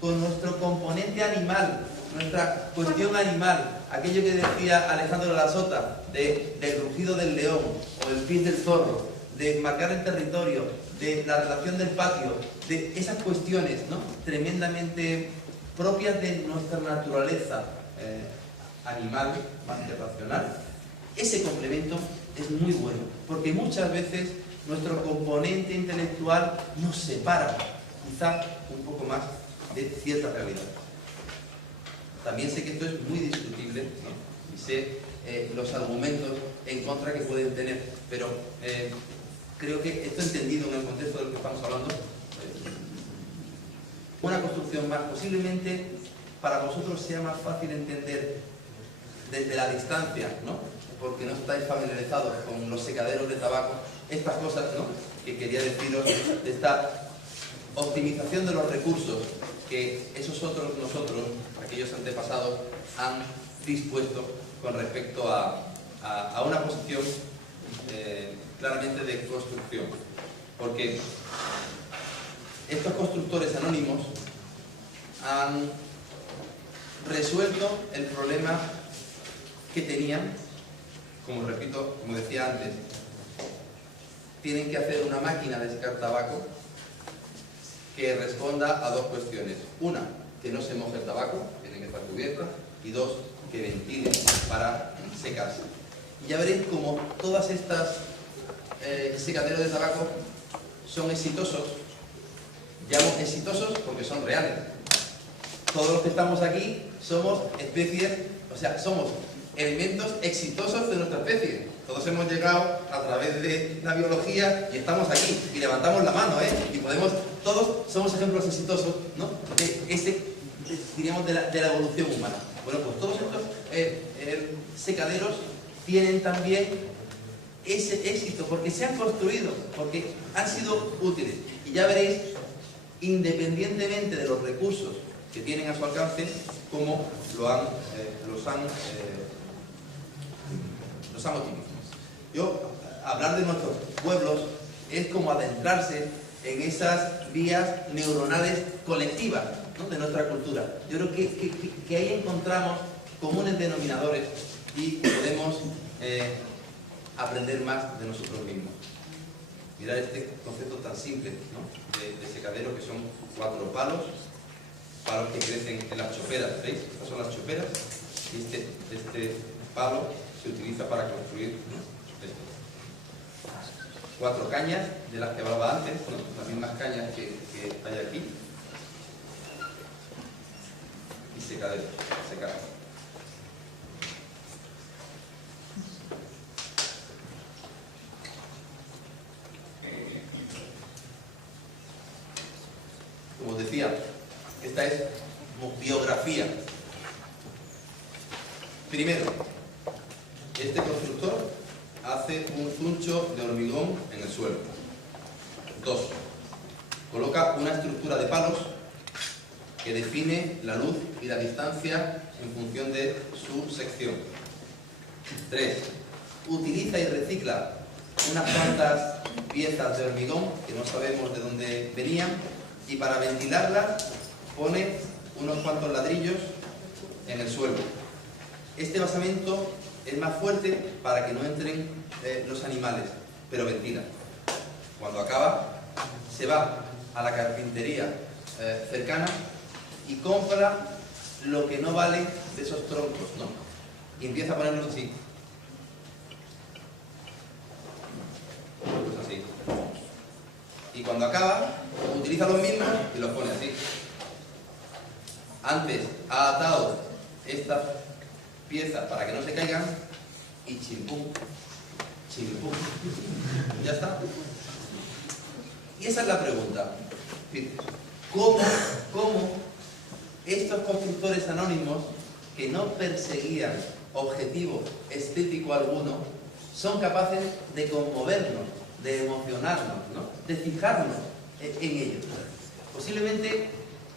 con nuestro componente animal, nuestra cuestión animal, aquello que decía Alejandro Lasota, del rugido del león o el pis del zorro, de marcar el territorio, de la relación del patio, de esas cuestiones, ¿no? Tremendamente propias de nuestra naturaleza animal, más que racional. Ese complemento es muy bueno, porque muchas veces nuestro componente intelectual nos separa, quizá un poco más, de cierta realidad. También sé que esto es muy discutible, ¿no? Y sé los argumentos en contra que pueden tener, pero creo que esto entendido en el contexto del que estamos hablando, una construcción más, posiblemente para vosotros sea más fácil entender desde la distancia, ¿no? Porque no estáis familiarizados con los secaderos de tabaco, estas cosas, ¿no? Que quería deciros, de esta optimización de los recursos que nosotros, aquellos antepasados, han dispuesto con respecto a una posición claramente de construcción. Porque estos constructores anónimos han resuelto el problema que tenían. Como repito, como decía antes, tienen que hacer una máquina de secar tabaco que responda a dos cuestiones. Una, que no se moje el tabaco, tiene que estar cubierta, y dos, que ventile para secarse. Y ya veréis cómo todas estas secaderos de tabaco son exitosos. Llamo exitosos porque son reales. Todos los que estamos aquí somos especies, o sea, somos elementos exitosos de nuestra especie. Todos hemos llegado a través de la biología y estamos aquí y levantamos la mano, y podemos, todos somos ejemplos exitosos, ¿no? Diríamos de la evolución humana. Bueno, pues todos estos secaderos tienen también ese éxito porque se han construido, porque han sido útiles. Y ya veréis, independientemente de los recursos que tienen a su alcance, cómo los han optimizado. Hablar de nuestros pueblos es como adentrarse en esas vías neuronales colectivas, ¿no?, de nuestra cultura. Yo creo que ahí encontramos comunes denominadores y podemos aprender más de nosotros mismos. Mirad este concepto tan simple, ¿no?, de secadero, que son 4 palos que crecen en las choperas. ¿Veis? Estas son las choperas y este palo se utiliza para construir, ¿no?, 4 cañas de las que hablaba antes, ¿no?, las mismas cañas que hay aquí, y secadero. Como os decía, esta es biografía. Primero, este constructor hace un zuncho de hormigón en el suelo. 2. Coloca una estructura de palos que define la luz y la distancia en función de su sección. 3. Utiliza y recicla unas cuantas piezas de hormigón que no sabemos de dónde venían, y para ventilarlas pone unos cuantos ladrillos en el suelo. Este basamento es más fuerte para que no entren los animales, pero ventila. Cuando acaba, se va a la carpintería cercana y compra lo que no vale de esos troncos, ¿no?, y empieza a ponerlos así. Pues así. Y cuando acaba, utiliza los mismos y los pone así. Antes ha atado estas piezas para que no se caigan y chimpum, chimpum. Ya está. Y esa es la pregunta. ¿Cómo estos constructores anónimos, que no perseguían objetivo estético alguno, son capaces de conmovernos, de emocionarnos, ¿no?, de fijarnos en ellos? Posiblemente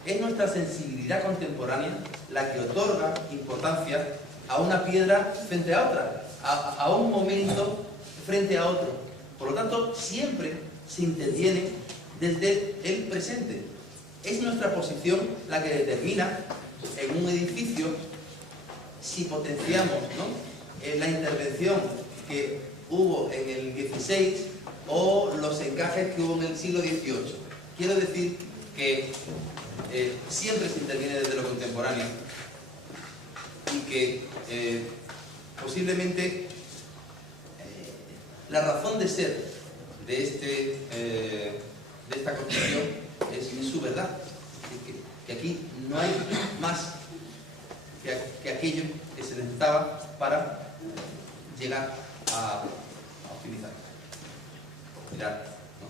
es nuestra sensibilidad contemporánea la que otorga importancia a una piedra frente a otra, a un momento frente a otro. Por lo tanto, siempre se interviene desde el presente. Es nuestra posición la que determina en un edificio si potenciamos, ¿no?, la intervención que hubo en el XVI o los encajes que hubo en el siglo XVIII. Quiero decir que siempre se interviene desde lo contemporáneo y que posiblemente la razón de ser de esta construcción es su verdad. Que aquí no hay más que aquello que se necesitaba para llegar a optimizar. Mirad, ¿no?,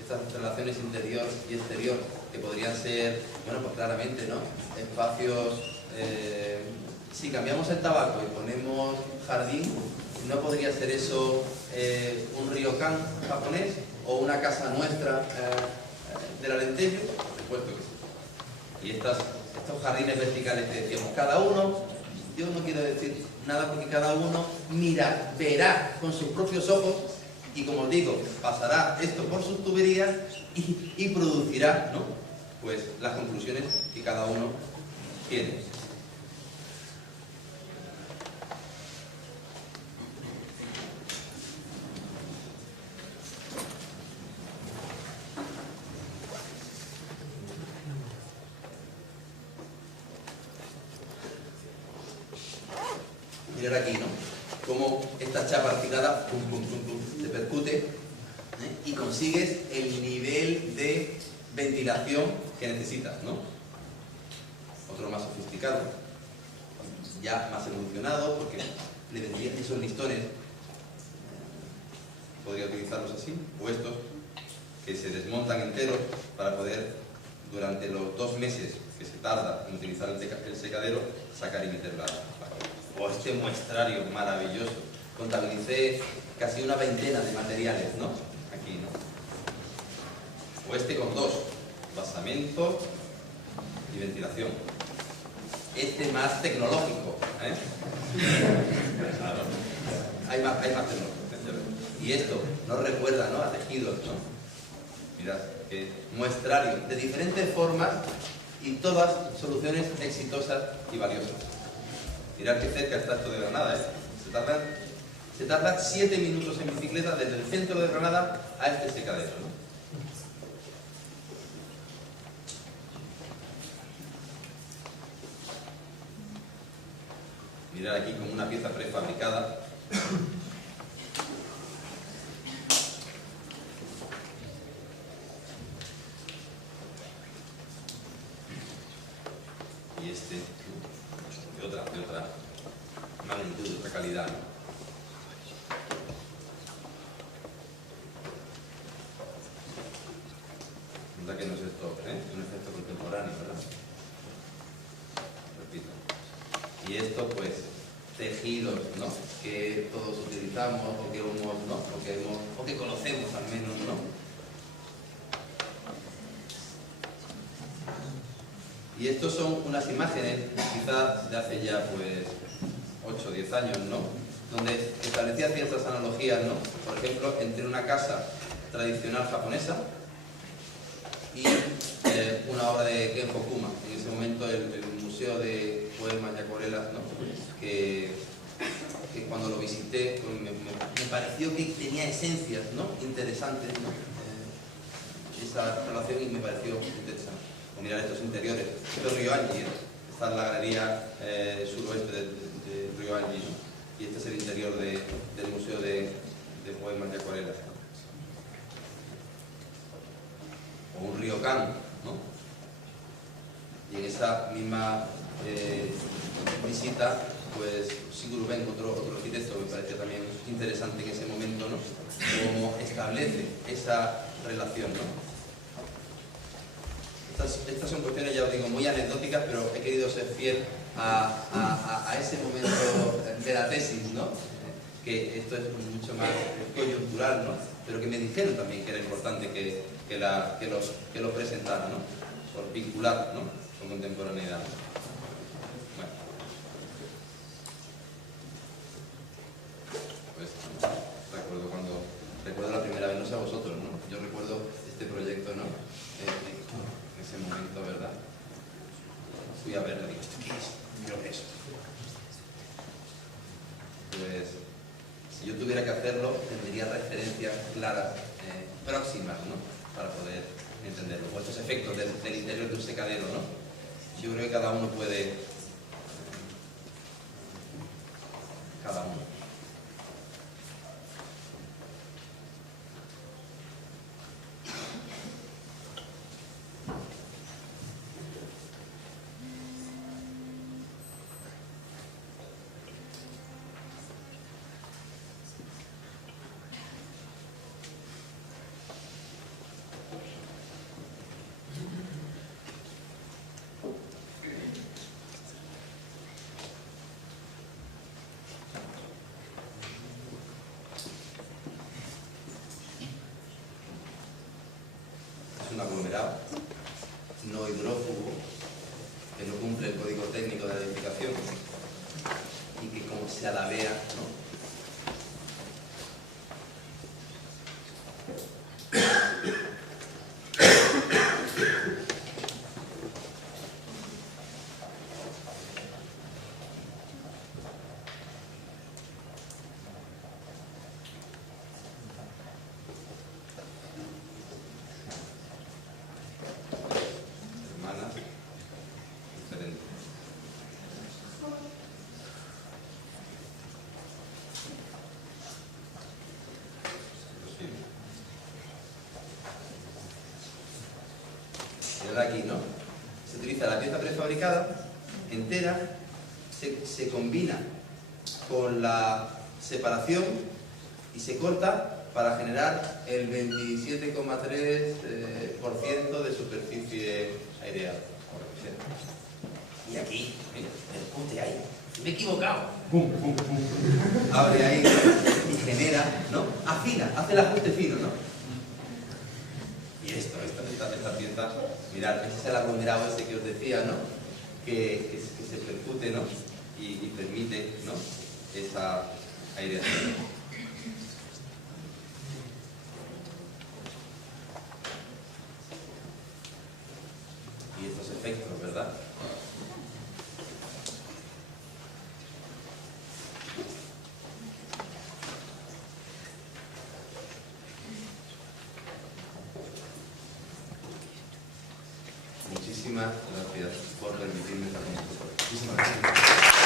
estas relaciones interior y exterior, que podrían ser, bueno, pues claramente, ¿no?, espacios. Si cambiamos el tabaco y ponemos jardín, ¿no podría ser eso un ryokan japonés o una casa nuestra del Alentejo? Por supuesto que sí. Y estos jardines verticales que decíamos, cada uno, yo no quiero decir nada porque cada uno verá con sus propios ojos, y como os digo, pasará esto por sus tuberías y producirá, ¿no?, pues las conclusiones que cada uno tiene. Mirar aquí, ¿no?, cómo esta chapa alquilada pum, pum, pum, pum, te percute, y consigues el nivel de ventilación que necesitas, ¿no? Otro más sofisticado, ya más evolucionado, porque le vendrían esos listones, podría utilizarlos así, o estos, que se desmontan enteros para poder, durante los 2 meses que se tarda en utilizar el secadero, sacar y meter la... O este muestrario maravilloso. Contabilicé casi una veintena de materiales, ¿no? Aquí, ¿no? O este con 2, basamento y ventilación. Este más tecnológico, ¿eh? Claro. Hay más tecnológico. Y esto nos recuerda, ¿no?, a tejidos, ¿no? Mirad, muestrario de diferentes formas y todas soluciones exitosas y valiosas. Mirad qué cerca está esto de Granada, ¿eh? Se tarda 7 minutos en bicicleta desde el centro de Granada a este secadero, ¿no? Mirad aquí como una pieza prefabricada. Y este de otra magnitud, de otra calidad, ¿no? Que no es esto, un efecto contemporáneo, ¿verdad? Repito. Y esto, pues, tejidos, ¿no?, que todos utilizamos, o que hemos, ¿no?, o que conocemos al menos, ¿no? Y estos son unas imágenes, quizás de hace ya, pues, 8 o 10 años, ¿no?, donde establecía ciertas analogías, ¿no?, por ejemplo, entre una casa tradicional japonesa y una obra de Ken Fukuma, en ese momento el Museo de Poemas y Acuarelas, ¿no?, que cuando lo visité pues me pareció que tenía esencias, ¿no?, interesantes, ¿no?, esa relación, y me pareció interesante. O mirar estos interiores, esto es Ryoanji, esta es la galería suroeste de Ryoanji, ¿no?, y este es el interior del Museo de Poemas y Acuarelas, ¿no? O un ryokan, ¿no? Y en esa misma visita, pues Sigurd Ben, otro arquitecto, me pareció también interesante en ese momento, ¿no?, cómo establece esa relación, ¿no? Estas son cuestiones, ya os digo, muy anecdóticas, pero he querido ser fiel a ese momento de la tesis, ¿no?, que esto es mucho más coyuntural, ¿no?, pero que me dijeron también que era importante que lo presentara, ¿no?, por vincular, ¿no?, con contemporaneidad. Bueno, pues recuerdo la primera vez, no sé a vosotros, ¿no?, yo recuerdo este proyecto, ¿no?, en ese momento, ¿verdad? Fui a verlo y dije, ¿esto qué es? Creo que es. Pues, si yo tuviera que hacerlo, tendría referencias claras, próximas, ¿no?, para poder entenderlo. O estos efectos del interior de un secadero, ¿no? Yo creo que cada uno puede... Cada uno. Un aglomerado no hidrófugo que no cumple el código técnico de la edificación y que como se alabea, ¿no?, mirad aquí, ¿no? Se utiliza la pieza prefabricada entera, se combina con la separación y se corta para generar el 27,3% de superficie aireada. Y aquí, mira, el pute ahí. Me he equivocado. Abre ahí y genera, ¿no? Afina, hace el ajuste fino, ¿no? Y esta pieza, mirad, ese es el aglomerado ese que os decía, ¿no? Que se percute, ¿no? Y permite, ¿no? Esa aireación. Y estos efectos, ¿verdad? Muchísimas gracias por permitirme estar con vosotros. Muchísimas gracias.